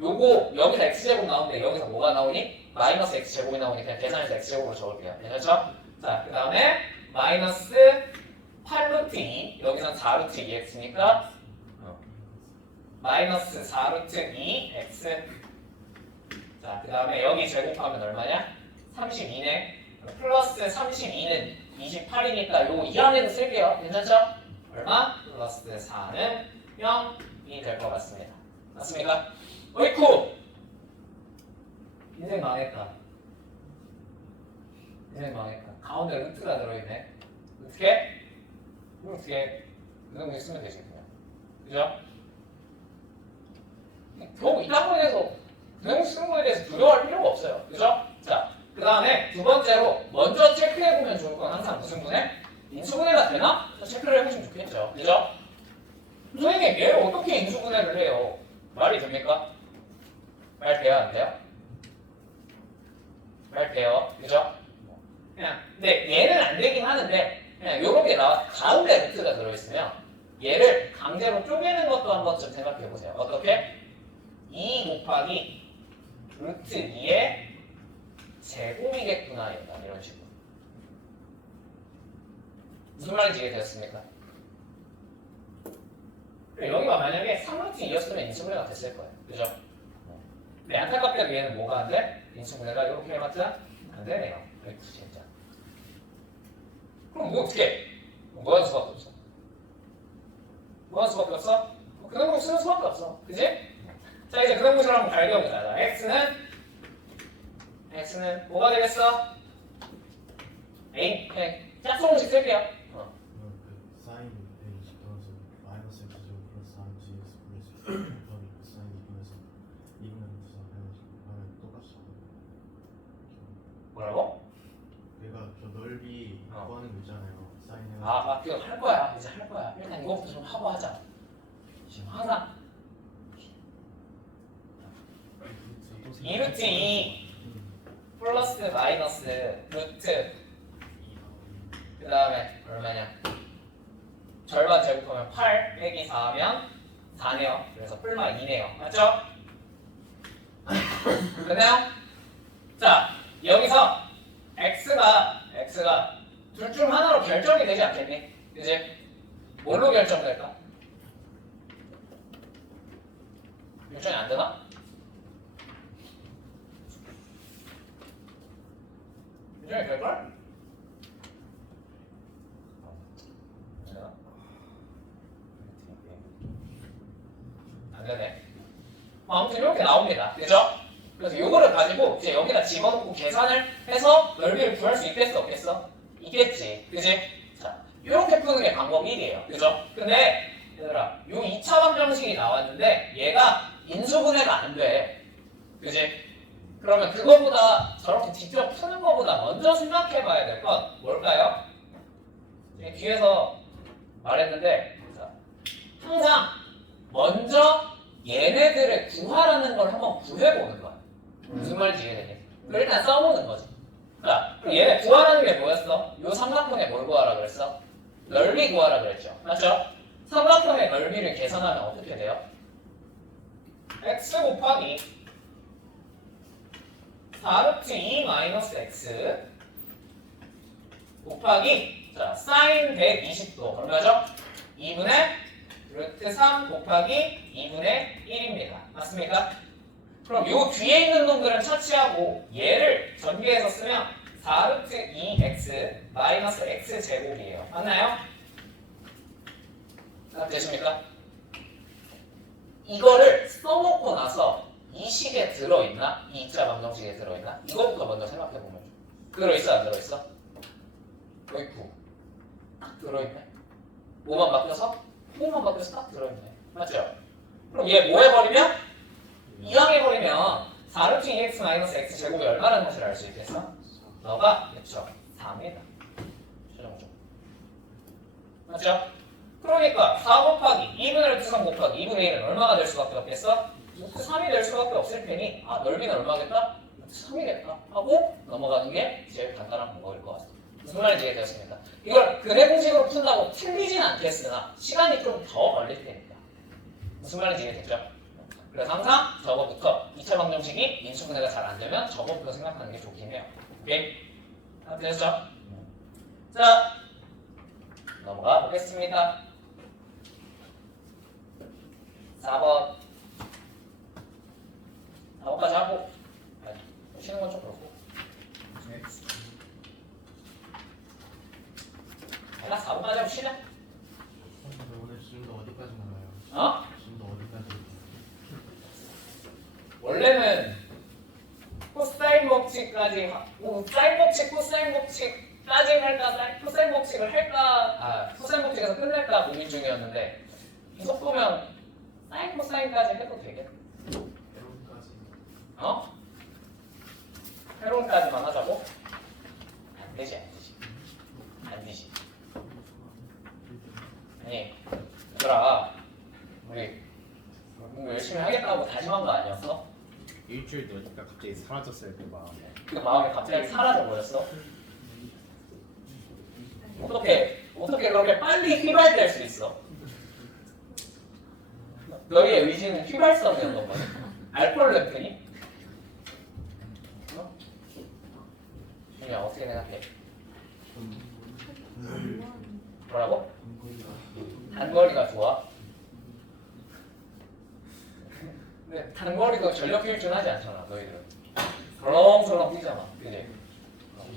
요거 여기서 x제곱 나오는데 여기서 뭐가 나오니? 마이너스 x제곱이 나오니 그냥 계산해서 x제곱으로 적을게요. 되셨죠? 자, 그 다음에 마이너스 8루트 2 여기선 4루트 2x니까 마이너스 4루트 2x 자, 그 다음에 여기 제곱하면 얼마냐? 32네 플러스 32는 28이니까 요거 이 안에도 쓸게요. 괜찮죠? 얼마? 플러스 4는 0이 될 것 같습니다. 맞습니까? 어이쿠! 인생 망했다. 인생 망했다. 가운데 루트가 들어있네. 어떻게? 이거 어떻게? 이 정도 있으면 되지 그냥. 그죠? 겨우 이 학원에서 그냥 쓰는 거에 대해서 두려워할 필요가 없어요. 그죠? 자, 그 다음에 두 번째로 먼저 체크해보면 좋을 건 항상 무슨 분해? 인수분해가 되나? 체크를 해보시면 좋겠죠. 그죠? 선생님 얘를 어떻게 인수분해를 해요? 말이 됩니까? 말 돼요? 안 돼요? 말 돼요. 그죠? 그냥 근데 얘는 안 되긴 하는데 그냥 요런 게 나와 가운데 루트가 들어있으면 얘를 강제로 쪼개는 것도 한번 좀 생각해보세요. 어떻게? 2 곱하기 루트 2의 제곱이겠구나 얘가 이런 식으로. 무슨 말인지 이해되었습니까? 여기가 만약에 3루트 2였으면 인수분해가 됐을 거예요. 그죠? 근데 안타깝게도 얘는 뭐가 안 돼? 인수분해가 이렇게 해봤자 안 되네요. 진짜. 그럼 뭐 어떻게 해? 뭐 하는 수밖에 없어? 뭐 하는 수밖에 없어? 그런 거 쓰는 수밖에 없어. 그지? 자 이제 그런 것을 한번 발견해보자. 자, x는 뭐가 되겠어? A. 짝수공식 쓸게요. 그 사인 120 더해서 마이너스 x 제곱 플러스 3gx 플러스 더하기 코사인 2분에서 2분의 루트 4 해가지고 하면 똑같이 뭐라고? 얘가 저 넓이 구하는 거 있잖아요. 사인은 그거 할 거야. 이제 할 거야. 일단 이거부터 좀 하고 하자. 지금 하나. 2루트 2 플러스 마이너스 루트 그 다음에 얼마냐? 절반 제곱하면 8 빼기 4하면 4네요. 그래서 뿔마 2네요. 맞죠? 그래요? 자 여기서 x가 둘 중 하나로 결정이 되지 않겠니? 그지? 뭘로 결정될까? 결정이 안 되나? 결정이 될걸? 안 되네. 아무튼 이렇게 나옵니다. 그죠? 그래서 이거를 가지고 이제 여기다 집어넣고 계산을 해서 넓이를 구할 수 있겠어? 없겠어? 있겠지. 그지? 자, 이렇게 푸는 게 방법 1이에요. 그죠? 근데 얘들아, 요 2차 방정식이 나왔는데 얘가 인수분해가 안 돼. 그지? 그러면 그거보다 저렇게 직접 푸는 거보다 먼저 생각해 봐야 될 건 뭘까요? 뒤에서 말했는데 자, 항상 먼저 얘네들을 구하라는 걸 한번 구해보는 거야. 무슨 말인지 이해되니? 일단 써보는 거지. 자, 그럼 얘네 구하라는 게 뭐였어? 요 삼각형에 뭘 구하라 그랬어? 넓이 구하라 그랬죠. 맞죠? 삼각형의 넓이를 계산하면 어떻게 돼요? x 곱하기 4루트 2 마이너스 x 곱하기 자 사인 120도 얼마죠? 2분의 루트 3 곱하기 2분의 1입니다. 맞습니까? 그럼 요 뒤에 있는 놈들은 차치하고 얘를 전개해서 쓰면 4루트 2x 마이너스 x 제곱이에요. 맞나요? 되십니까? 이거를 써놓고 나서 이 식에 들어있나? 이 2차 방정식에 들어있나? 이거부터 먼저 생각해보면 들어있어 안 들어있어? 여기 9 딱 들어있네. 뭐만 바뀌어서? 뭐만 바뀌어서 딱 들어있네. 맞죠? 그럼 얘 뭐 해버리면? 이항해버리면 4루트 2x 마이너스 x 제곱이 얼마라는 것을 알 수 있겠어? 너가 그쵸 4입니다. 최종적. 맞죠? 그러니까 4 곱하기 2분의 루트 3 곱하기 2분의 1은 얼마가 될 수밖에 없겠어? 루트 3이 될 수밖에 없을 테니 넓이는 얼마겠다? 루트 3이겠다 하고 넘어가는 게 제일 간단한 방법일 것 같습니다. 무슨 말인지 이해되었습니까? 이걸 근해 공식으로 푼다고 틀리진 않겠으나 시간이 좀 더 걸릴 테니까. 무슨 말인지 이해됐죠? 그래서 항상 저거부터 2차 방정식이 인수분해가 잘 안 되면 저거부터 생각하는 게 좋긴 해요. 오케이? 다 됐죠? 자, 넘어가 보겠습니다. 4번 4번까지 하고 쉬는 건 좀 그렇고 내가 4번까지 하고 쉬자. 오늘 지금도 어디까지 나가요? 어? 지금도 어디까지? 원래는 코사인 법칙까지 사인 법칙, 코사인 법칙까지 할까, 코사인 법칙을 할까, 코사인 법칙에서 끝낼까 고민 중이었는데 이 속도면 사인 코사인까지 해도 되겠다. 여러분까지 어? 회론까지만 하자고? 안 되지. 아니, 얘들아, 우리 공부 열심히 하겠다고 다짐한 거 아니었어? 일주일 노니까 갑자기 사라졌어요 그 마음에. 그 마음이 갑자기 사라져 버렸어? 어떻게 그렇게 빨리 휘발될 수 있어? 너희의 의지는 휘발성이었던 거니? 알코올 램프니? 어? 준이야 어떻게 생각해? 뭐라고? 단거리가 좋아? 근데 단거리도 전력 필준하지 않잖아 너희들은. 설렁설렁 뛰잖아 그지?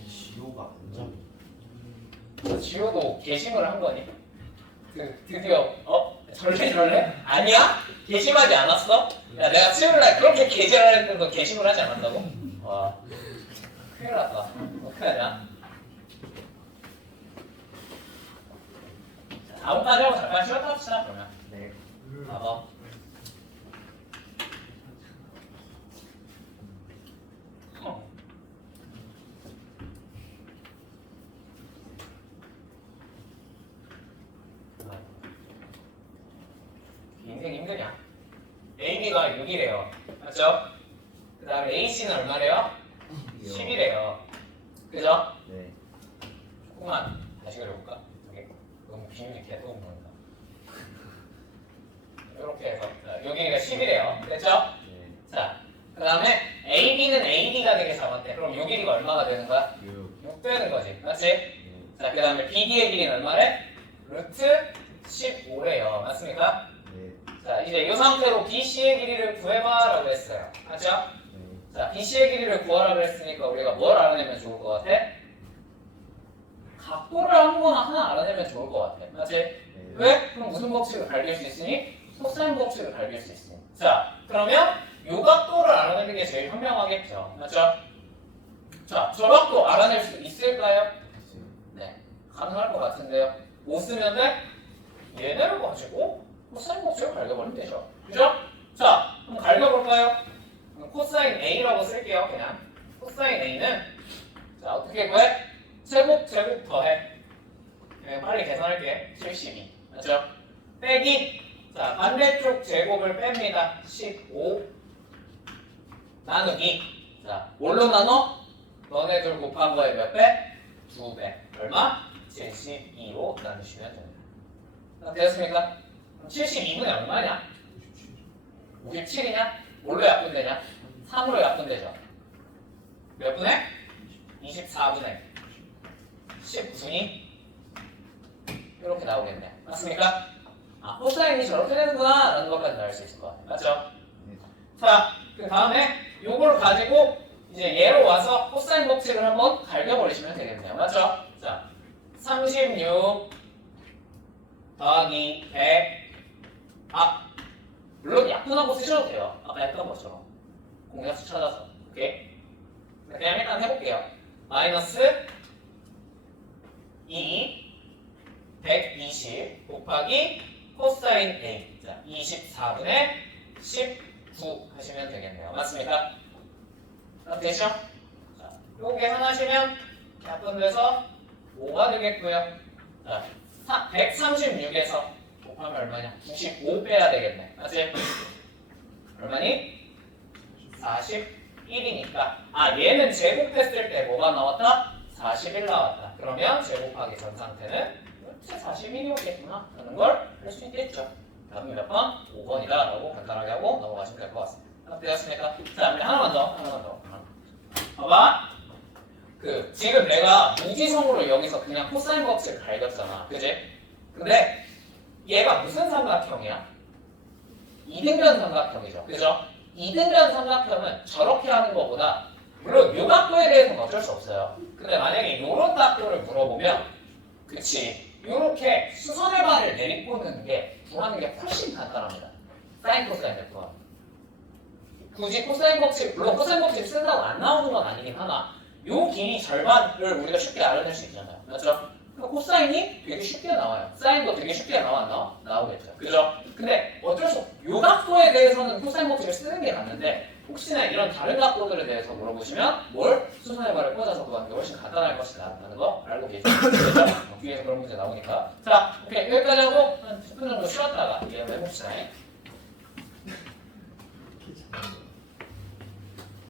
지호가 안 잡혀. 지호도 게심을 한 거니? 드디어 절레? 아니야? 게심하지 않았어? 야 내가 수요일날 그렇게 게시를 했는데도 게심을 하지 않았다고? 와 큰일 났다. 어떡하냐? 자, 다음까지 하고 잠깐 쉬었다 합시다 그러면. 네. 봐봐. 인생 힘드냐? AB가 6이래요. 맞죠? 그 다음에 AC는 얼마래요? 10이래요. 그죠? 네. 조금만 다시 그려볼까? 이게 너무 비밀이 개또 보인다. 이렇게 해서 여기가 10이래요. 됐죠? 네. 자, 그 다음에 AB는 AD가 되게 잡았대. 그럼 요 길이가 얼마가 되는 거야? 6 되는 거지. 맞지? 네. 자, 그 다음에 BD의 길이는 얼마래? 루트 15래요. 맞습니까? 네. 자, 이제 이 상태로 BC의 길이를 구해봐라고 했어요. 맞죠? 네. 자, BC의 길이를 구하라고 했으니까 우리가 뭘 알아내면 좋을 것 같아? 각도를 아무거나 하나 알아내면 좋을 것 같아. 맞지? 네. 왜? 그럼 무슨 법칙을 갈길 수 있으니? 코사인 법칙을 갈길 수 있으니. 자, 그러면 요 각도를 알아내는 게 제일 현명하겠죠. 맞죠? 자, 저 각도 알아낼 수 있을까요? 네, 가능할 것 같은데요. 못 쓰면 돼? 얘네를 가지고 코사인 법칙을 갈겨버리면 되죠. 그죠? 자, 그럼 갈겨볼까요? 코사인 A라고 쓸게요. 그냥 코사인 A는 자 어떻게 구해? 제곱 더해. 그냥 빨리 계산할게. 72 맞죠? 빼기 자 반대쪽 제곱을 뺍니다. 15 나누기 자 뭘로 나눠? 너네들 곱한 거에 몇 배? 2배. 얼마? 72로 나누시면 됩니다. 되었습니까? 그럼 72분의 얼마냐? 57이냐? 뭘로 약분되냐? 3으로 약분되죠. 몇 분의? 24분의 19분이 이렇게 나오겠네. 맞습니까? 아, 코사인이 저렇게 되는구나 라는 것까지 나올 수 있을 것 같아요. 맞죠? 자, 그 다음에 요걸 가지고 이제 얘로 와서 코사인 법칙을 한번 갈겨버리시면 되겠네요. 맞죠? 자, 36 더하기 100 물론 약분하고 쓰셔도 돼요. 아까 했던 것처럼 공약수 찾아서. 오케이? 그냥 일단 해볼게요. 마이너스 2 120 곱하기 코사인 A 자 24분의 19 하시면 되겠네요. 맞습니까? 되죠? 자, 요거 계산하시면 약분돼서 5가 되겠고요. 자, 136에서 곱하면 얼마냐? 95 빼야 되겠네. 맞지? 얼마니? 41이니까 얘는 제곱했을 때 뭐가 나왔다? 41 나왔다. 그러면 제곱하기 전 상태는 41이었겠구나 라는 걸 할 수 있겠죠. 다음에 몇 번? 5번이다 라고 간단하게 하고 넘어가시면 될 것 같습니다. 되었습니까? 자, 우리 하나만 더. 봐봐. 지금 내가 무지성으로 여기서 그냥 코사인 법칙을 갈겼잖아. 그지? 근데 얘가 무슨 삼각형이야? 이등변 삼각형이죠. 그죠? 이등변 삼각형은 저렇게 하는 것보다 물론 요 각도에 대해서는 어쩔 수 없어요. 근데 만약에 요런 각도를 물어보면 그치 요렇게 수선의 발을 내리꽂는 게 구하는 게 훨씬 간단합니다. 사인 코사인 베크와 굳이 코사인 법칙 물론 코사인 법칙 쓴다고 안 나오는 건 아니긴 하나 요 길이 절반을 우리가 쉽게 알아낼 수 있잖아요. 맞죠? 그러니까 코사인이 되게 쉽게 나와요. 사인도 되게 쉽게 나와 안 나와? 나오겠죠. 그죠? 근데 어쩔 수 없고 요 각도에 대해서는 코사인 법칙을 쓰는 게 맞는데 혹시나 이런 다른 각도들에 대해서 물어보시면 뭘? 수선의 발을 꽂아서 구하는 게 훨씬 간단할 것이다 라는 거 알고 계시죠? 그렇죠? 뒤에서 그런 문제 나오니까 자, 오케이 여기까지 하고 한 10분 정도 쉬었다가 이해를 해봅시다. 이렇게 잘하는